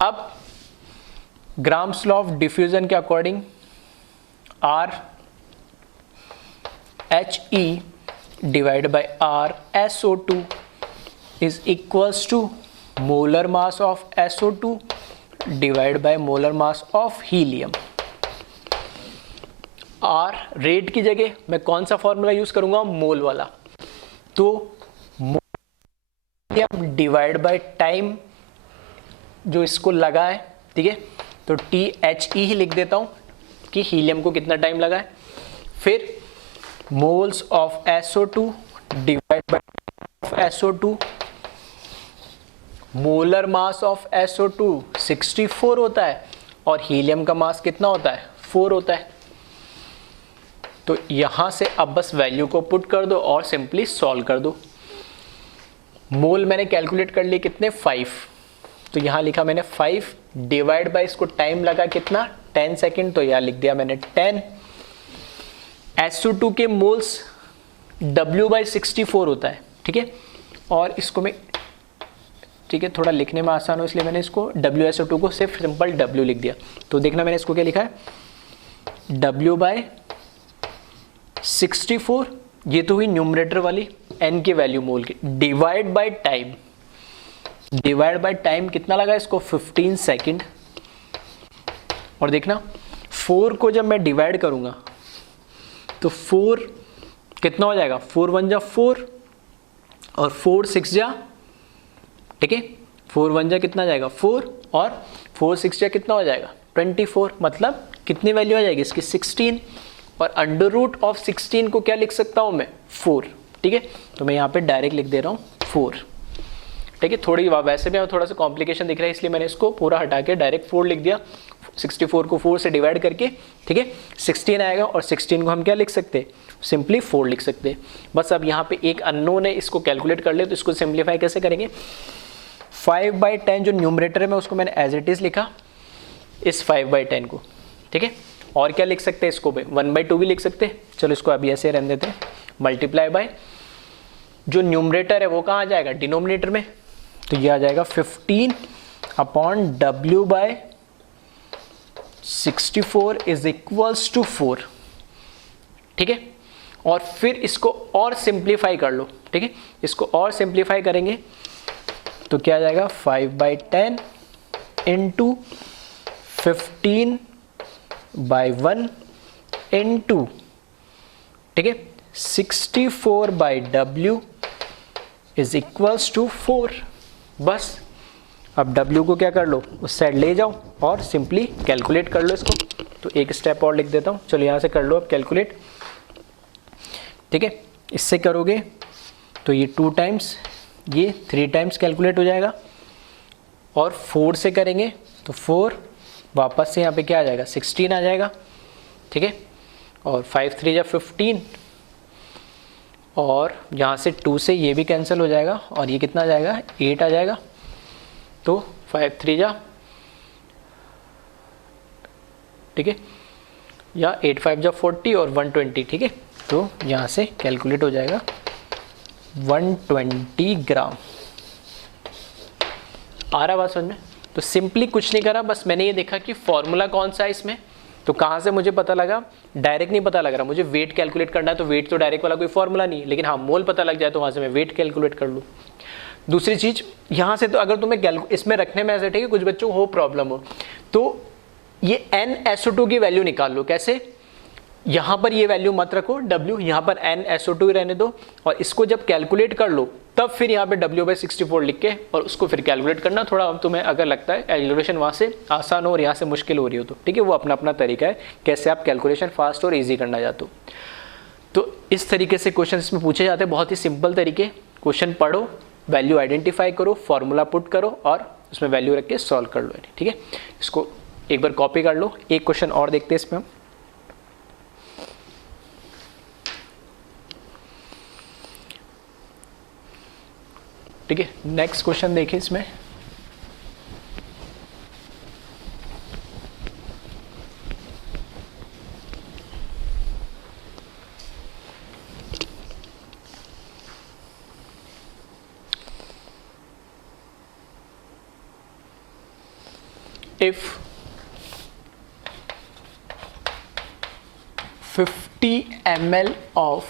अब ग्राम्स लॉ ऑफ डिफ्यूजन के according R HE divide by R SO2 is equals to molar mass of SO2 divide by molar mass of helium. R rate की जगह मैं कौन सा फॉर्मूला यूज करूंगा? मोल वाला। तो हीलियम डिवाइड बाय टाइम जो इसको लगा है, ठीक है, तो THE ही लिख देता हूं कि हीलियम को कितना टाइम लगा है। फिर moles of SO2 divide bye SO2, molar mass of SO2 64 होता है और हीलियम का मास कितना होता है 4 होता है। तो यहां से अब बस वैल्यू को पुट कर दो और सिंपली सॉल्व कर दो। मोल मैंने कैलकुलेट कर लिए कितने 5, तो यहां लिखा मैंने 5 डिवाइड बाय इसको टाइम लगा कितना 10 सेकेंड, तो यहां लिख दिया मैंने 10। SO2 के मोल्स W/64 होता है, ठीक है, और इसको मैं, ठीक है, थोड़ा लिखने में आसान हो इसलिए मैंने इसको WSO2 को सिर्फ सिंपल W लिख दिया। तो देखना मैंने इसको क्या लिखा है W/64, ये तो हुई न्यूमरेटर वाली N की वैल्यू मोल की, divide by time, divide by time कितना लगा इसको 15 सेकेंड। और देखना 4 को जब मैं डिवाइड करूंगा तो 4 कितना हो जाएगा 4 1 जा 4 और 4 6 जा, ठीक है, 4 1 जा कितना जाएगा 4 और 4 6 जा कितना हो जाएगा 24, मतलब कितनी वैल्यू आ जाएगी इसकी 16। और अंडर रूट ऑफ 16 को क्या लिख सकता हूं मैं 4, ठीक है, तो मैं यहाँ पे डायरेक्ट लिख दे रहा हूँ 4। ठीक है, थोड़ी वैसे भी थोड़ा सा कॉम्प्लिकेशन दिख रहा है इसलिए मैंने इसको पूरा हटा के डायरेक्ट 4 लिख दिया। 64 को 4 से डिवाइड करके, ठीक है, 16 आएगा और 16 को हम क्या लिख सकते हैं सिंपली 4 लिख सकते हैं। बस अब यहाँ पे एक अननोन है, इसको कैलकुलेट कर ले, तो इसको सिंप्लीफाई कैसे करेंगे 5/10 जो न्यूमरेटर है मैं उसको मैंने एज इट इज लिखा इस 5/10 को, ठीक है, और क्या लिख सकते हैं इसको 1/2 भी लिख सकते हैं। चलो इसको अभी ऐसे रहने देते हैं, मल्टीप्लाई बाय जो न्यूमरेटर है वो कहाँ आ जाएगा डिनोमिनेटर में, तो ये आ जाएगा 15/W/64 इज इक्वल्स टू 4, ठीक है। और फिर इसको और सिंप्लीफाई कर लो, ठीक है, इसको और सिंप्लीफाई करेंगे तो क्या आ जाएगा 5/10 इंटू 15/1 इंटू, ठीक है, 64/W इज इक्वल्स टू 4। बस अब W को क्या कर लो उस साइड ले जाओ और सिंपली कैलकुलेट कर लो इसको। तो एक स्टेप और लिख देता हूँ, चलो यहाँ से कर लो अब कैलकुलेट, ठीक है। इससे करोगे तो ये 2 टाइम्स, ये 3 टाइम्स कैलकुलेट हो जाएगा। और 4 से करेंगे तो 4 वापस से यहाँ पे क्या आ जाएगा 16 आ जाएगा, ठीक है, और 5 3 जा 15 और यहाँ से 2 से ये भी कैंसिल हो जाएगा और ये कितना आ जाएगा 8 आ जाएगा। तो 5 3 जा, ठीक है, या 8 5 जा 40 और 120, ठीक है, तो यहाँ से कैलकुलेट हो जाएगा 120 ग्राम। आ रहा बात समझ में? तो सिंपली कुछ नहीं करा, बस मैंने ये देखा कि फॉर्मूला कौन सा है इसमें तो कहाँ से मुझे पता लगा, डायरेक्ट नहीं पता लग रहा, मुझे वेट कैलकुलेट करना है, तो वेट तो डायरेक्ट वाला कोई फॉर्मूला नहीं, लेकिन हाँ मोल पता लग जाए तो वहाँ से मैं वेट कैलकुलेट कर लूँ। दूसरी चीज़ यहाँ से, तो अगर तुम्हें इसमें रखने में ऐसे, ठीक है, कुछ बच्चों को हो प्रॉब्लम हो, तो ये NSO2 की वैल्यू निकाल लो। कैसे, यहाँ पर ये वैल्यू मत रखो W, यहाँ पर NSO2 रहने दो, और इसको जब कैलकुलेट कर लो तब फिर यहाँ पे W/64 लिख के और उसको फिर कैलकुलेट करना। थोड़ा तुम्हें अगर लगता है कैलकुलेशन वहाँ से आसान हो और यहाँ से मुश्किल हो रही हो तो ठीक है, वो अपना अपना तरीका है कैसे आप कैलकुलेशन फास्ट और ईजी करना चाहते हो। तो इस तरीके से क्वेश्चन इसमें पूछे जाते हैं, बहुत ही सिंपल तरीके। क्वेश्चन पढ़ो, वैल्यू आइडेंटिफाई करो, फॉर्मूला पुट करो और उसमें वैल्यू रख के सॉल्व कर लो, ठीक है। इसको एक बार कॉपी कर लो। एक क्वेश्चन और देखते हैं इसमें हम। ठीक है, नेक्स्ट क्वेश्चन देखिए इसमें। If 50 ml of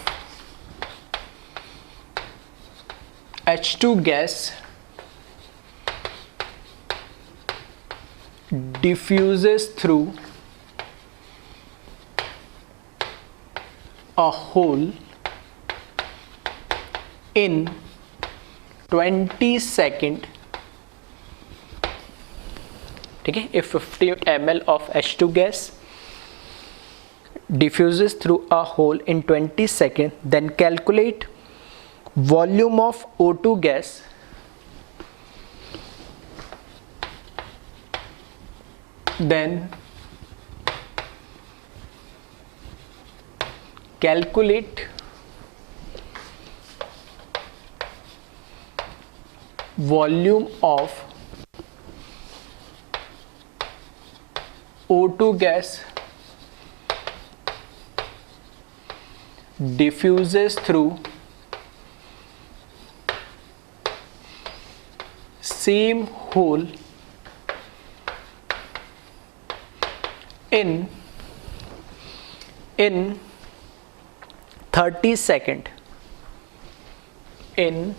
H2 gas diffuses through a hole in 20 seconds, ठीक है, if 50 ml of H2 gas diffuses through a hole in 20 seconds, then calculate volume of O2 gas then calculate volume of O2 gas diffuses through same hole in 30 seconds, in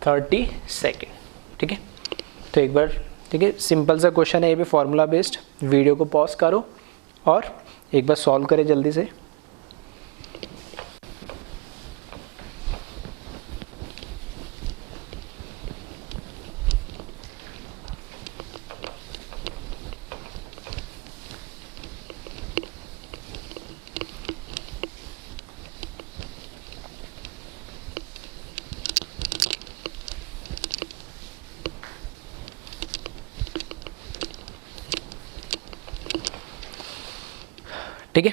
30 second, ठीक है। तो एक बार, ठीक है, simple सा question है ये भी, फॉर्मूला बेस्ड। वीडियो को पॉज करो और एक बार सॉल्व करें जल्दी से। ठीक है,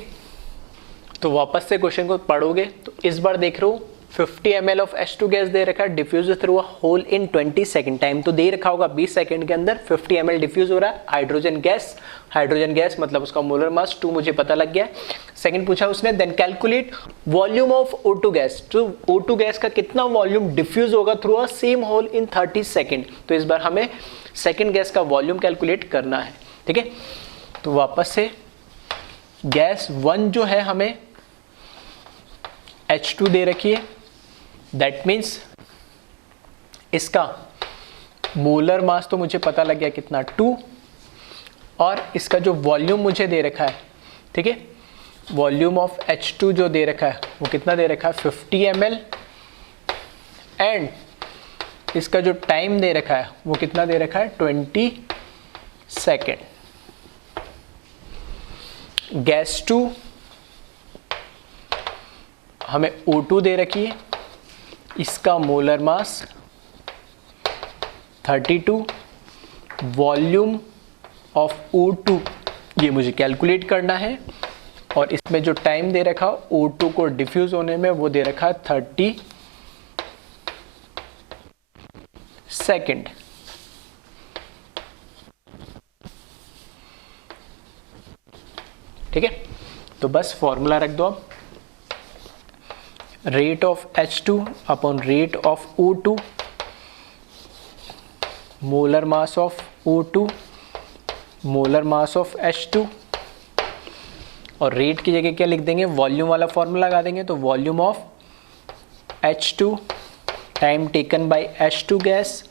तो वापस से क्वेश्चन को पढ़ोगे तो इस बार देख रहे हो 50 ml ऑफ H2 गैस दे रखा है, diffuse through a hole in 20 second. Time तो दे रखा होगा 20 सेकंड के अंदर 50 ml डिफ्यूज हो रहा है। हाइड्रोजन गैस मतलब उसका मोलर मास 2 मुझे पता लग गया। सेकंड पूछा उसने, then calculate volume of O2 gas, तो O2 गैस का कितना वॉल्यूम डिफ्यूज होगा through a same hole in 30 second. तो इस बार हमें सेकंड गैस का वॉल्यूम कैलकुलेट करना है, ठीक है। तो वापस से गैस 1 जो है हमें H2 दे रखी है, दैट मीन्स इसका मोलर मास तो मुझे पता लग गया कितना 2, और इसका जो वॉल्यूम मुझे दे रखा है, ठीक है, वॉल्यूम ऑफ H2 जो दे रखा है वो कितना दे रखा है 50 ml, एंड इसका जो टाइम दे रखा है वो कितना दे रखा है 20 सेकेंड। गैस 2 हमें O2 दे रखी है, इसका molar mass 32, volume of O2 ये मुझे कैलकुलेट करना है, और इसमें जो टाइम दे रखा O2 को डिफ्यूज होने में वो दे रखा 30 सेकेंड। ठीक है, तो बस फॉर्मूला रख दो अब, rate of H2 upon rate of O2 molar mass of O2, molar mass of H2, और रेट की जगह क्या लिख देंगे, वॉल्यूम वाला फॉर्मूला लगा देंगे। तो volume of H2 time taken by H2 gas,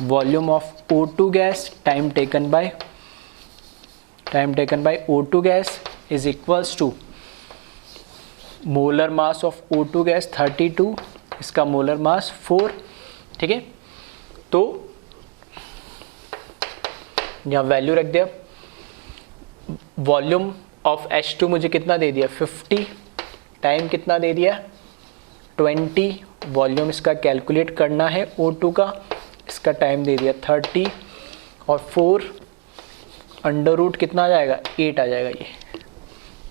volume of O2 gas time taken by O2 gas is equals to molar mass of O2 gas 32, इसका मोलर मास 4। ठीक है, तो यहाँ वैल्यू रख दिया। वॉल्यूम ऑफ H2 मुझे कितना दे दिया 50, टाइम कितना दे दिया 20, वॉल्यूम इसका कैलकुलेट करना है O2 का, इसका टाइम दे दिया 30, और 4 अंडर रूट कितना आ जाएगा 8 आ जाएगा ये।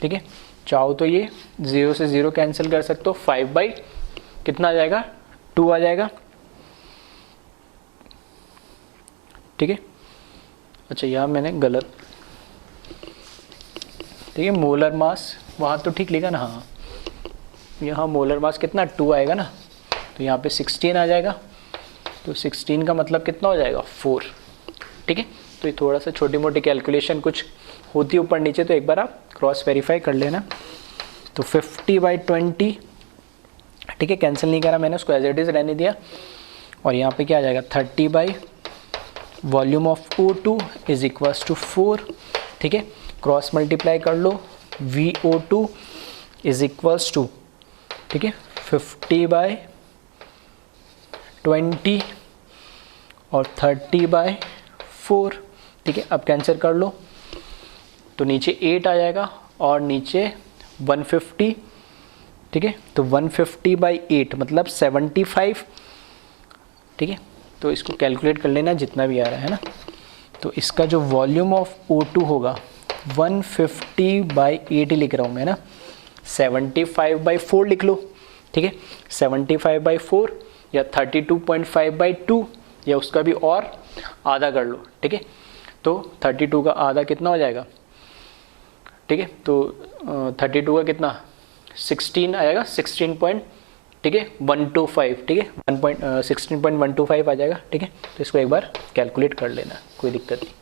ठीक है, चाहो तो ये 0 से 0 कैंसिल कर सकते हो, 5 बाई कितना आ जाएगा 2 आ जाएगा। ठीक है, अच्छा यहाँ मैंने गलत, ठीक है, मोलर मास वहाँ तो ठीक लिखा ना, हाँ यहाँ मोलर मास कितना 2 आएगा ना, तो यहाँ पे 16 आ जाएगा, तो 16 का मतलब कितना हो जाएगा 4। ठीक है, तो ये थोड़ा सा छोटी मोटी कैलकुलेशन कुछ होती है ऊपर नीचे, तो एक बार आप क्रॉस वेरीफाई कर लेना। तो 50/20, ठीक है, कैंसिल नहीं करा मैंने, उसको एज इट इज़ रहने दिया, और यहाँ पे क्या आ जाएगा 30 by volume of O2 is equals to 4। ठीक है, क्रॉस मल्टीप्लाई कर लो, VO2 इज इक्वल्स टू, ठीक है, 50/20 और 30/4। ठीक है, अब कैंसिल कर लो, तो नीचे 8 आ जाएगा और नीचे 150। ठीक है, तो 150/8 मतलब 75। ठीक है, तो इसको कैलकुलेट कर लेना जितना भी आ रहा है ना। तो इसका जो वॉल्यूम ऑफ O2 होगा 150/8 लिख रहा हूँ मैं ना, 75/4 लिख लो। ठीक है, 75/4 या 32.5/2 या उसका भी और आधा कर लो। ठीक है, तो 32 का आधा कितना हो जाएगा, ठीक है, तो 32 का कितना 16 आएगा, 16 ठीक है 125, ठीक है 16.125 आ जाएगा। ठीक है, तो इसको एक बार कैलकुलेट कर लेना, कोई दिक्कत नहीं।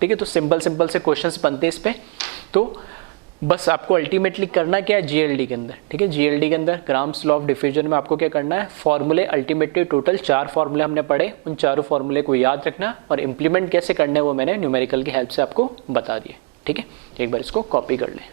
ठीक है, तो सिंपल से क्वेश्चंस बनते हैं इस पे। तो बस आपको अल्टीमेटली करना क्या है जीएलडी के अंदर, ठीक है, जीएलडी के अंदर ग्राम्स लॉ ऑफ डिफ्यूजन में आपको क्या करना है, फॉर्मूले अल्टीमेटली टोटल 4 फॉर्मूले हमने पढ़े, उन चारों फॉर्मूले को याद रखना और इंप्लीमेंट कैसे करना है वो मैंने न्यूमेरिकल की हेल्प से आपको बता दिए। ठीक है, एक बार इसको कॉपी कर लें।